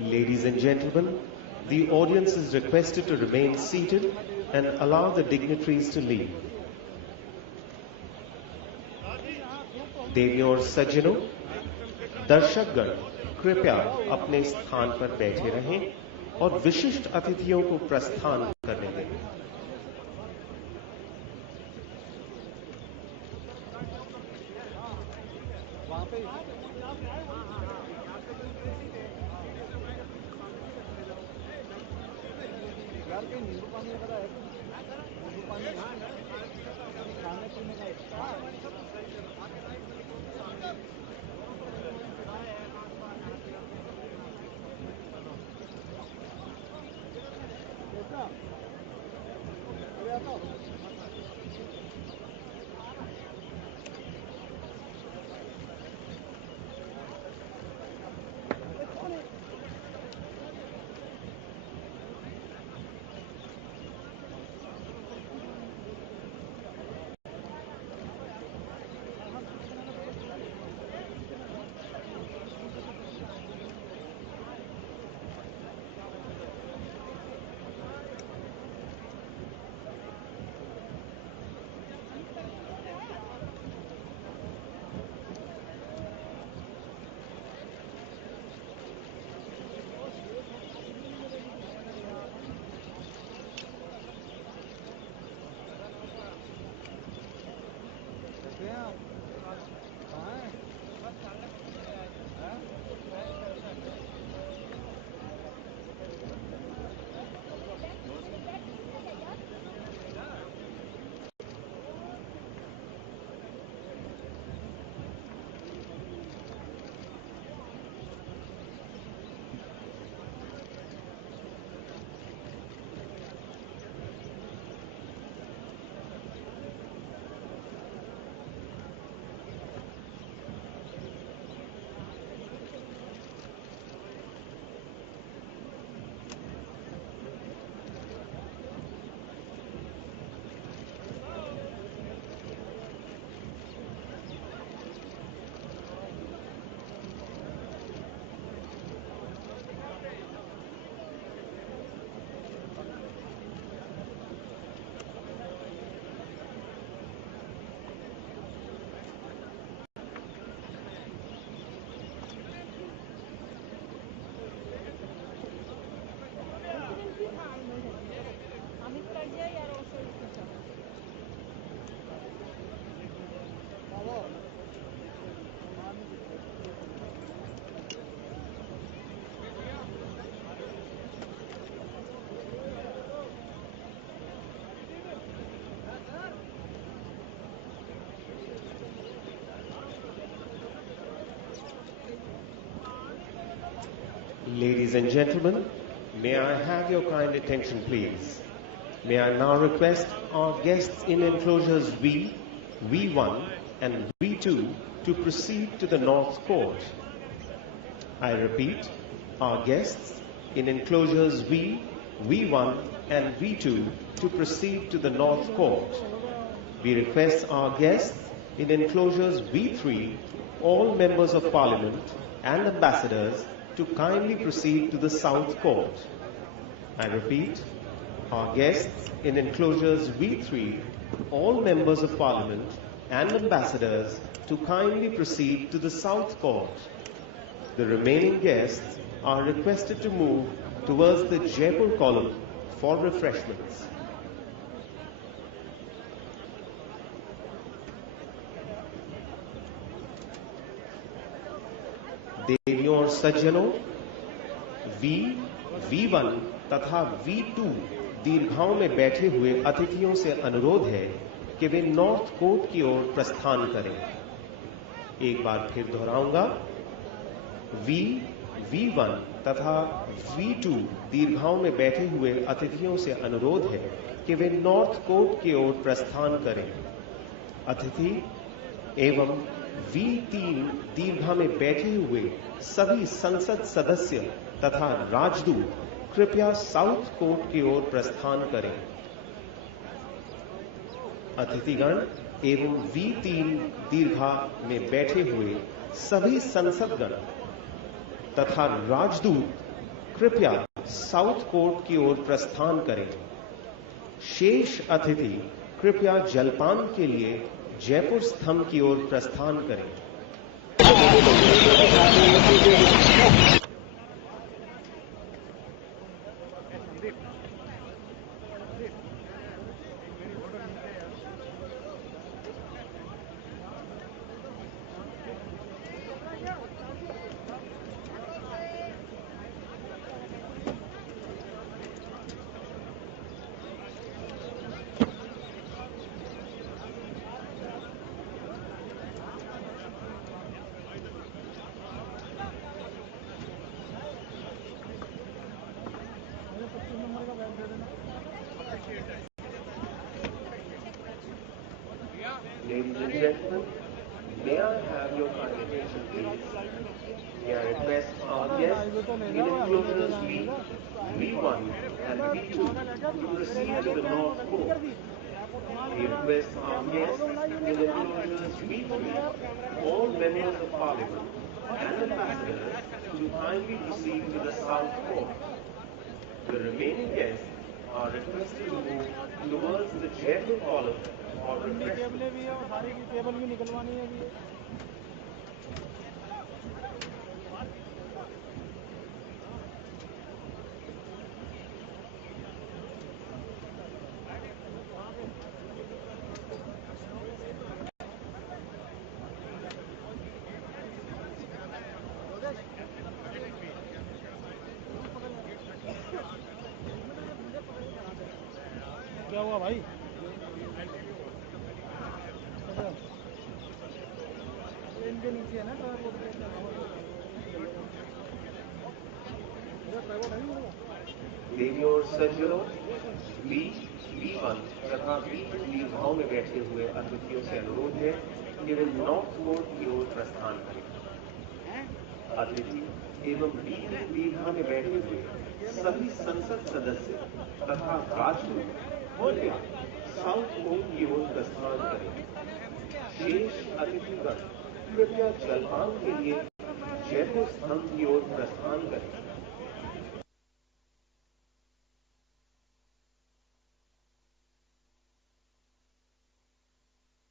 Ladies and gentlemen, the audience is requested to remain seated and allow the dignitaries to leave. देवियों और सज्जनों, दर्शकगण कृपया अपने स्थान पर बैठे रहें और विशिष्ट अतिथियों को प्रस्थान करने दें। Ladies and gentlemen, may I have your kind attention, please? May I now request our guests in enclosures V, V1 and V2 to proceed to the North Court. I repeat, our guests in enclosures V, V1 and V2 to proceed to the North Court. We request our guests in enclosures V3, all members of Parliament and ambassadors to kindly proceed to the South Court. I repeat, our guests in enclosures V3, all members of Parliament and ambassadors to kindly proceed to the South Court. The remaining guests are requested to move towards the Jaipur column for refreshments. देवियों और सज्जनों, V1 तथा V2 दीर्घाओं में बैठे हुए अतिथियों से अनुरोध है कि वे नॉर्थ कोर्ट की ओर प्रस्थान करें। एक बार फिर दोहराऊंगा, V1 तथा V2 दीर्घाओं में बैठे हुए अतिथियों से अनुरोध है कि वे नॉर्थ कोर्ट की ओर प्रस्थान करें। अतिथि एवं V3 दीर्घा में बैठे हुए सभी संसद सदस्य तथा राजदूत कृपया साउथ कोर्ट की ओर प्रस्थान करें। अतिथिगण एवं V3 दीर्घा में बैठे हुए सभी संसदगण तथा राजदूत कृपया साउथ कोर्ट की ओर प्रस्थान करें। शेष अतिथि कृपया जलपान के लिए जयपुर स्तंभ की ओर प्रस्थान करें। Ladies and gentlemen, may I have your kind attention, please? May I request our guests in enclosures V1 and V2 to proceed to the North Court. We request our guests in enclosures V3, all members of Parliament and ambassadors to kindly proceed to the South Court. The remaining guests are requested to move towards the Jaipur column or refreshment. क्या हुआ भाई? इनके नीचे है ना देवी और सज्जनों, V1 तथा V2 भाव में बैठे हुए अतिथियों से अनुरोध है कि वे नॉर्थ कोर्ट की ओर प्रस्थान करें। अतिथि एवं V2 में बैठे हुए सभी संसद सदस्य तथा राजदूत कृपया साउथ कोर्ट की ओर प्रस्थान करें। शेष अतिथिगण कृपया जलपान के लिए जयपुर स्तंभ की ओर प्रस्थान करें।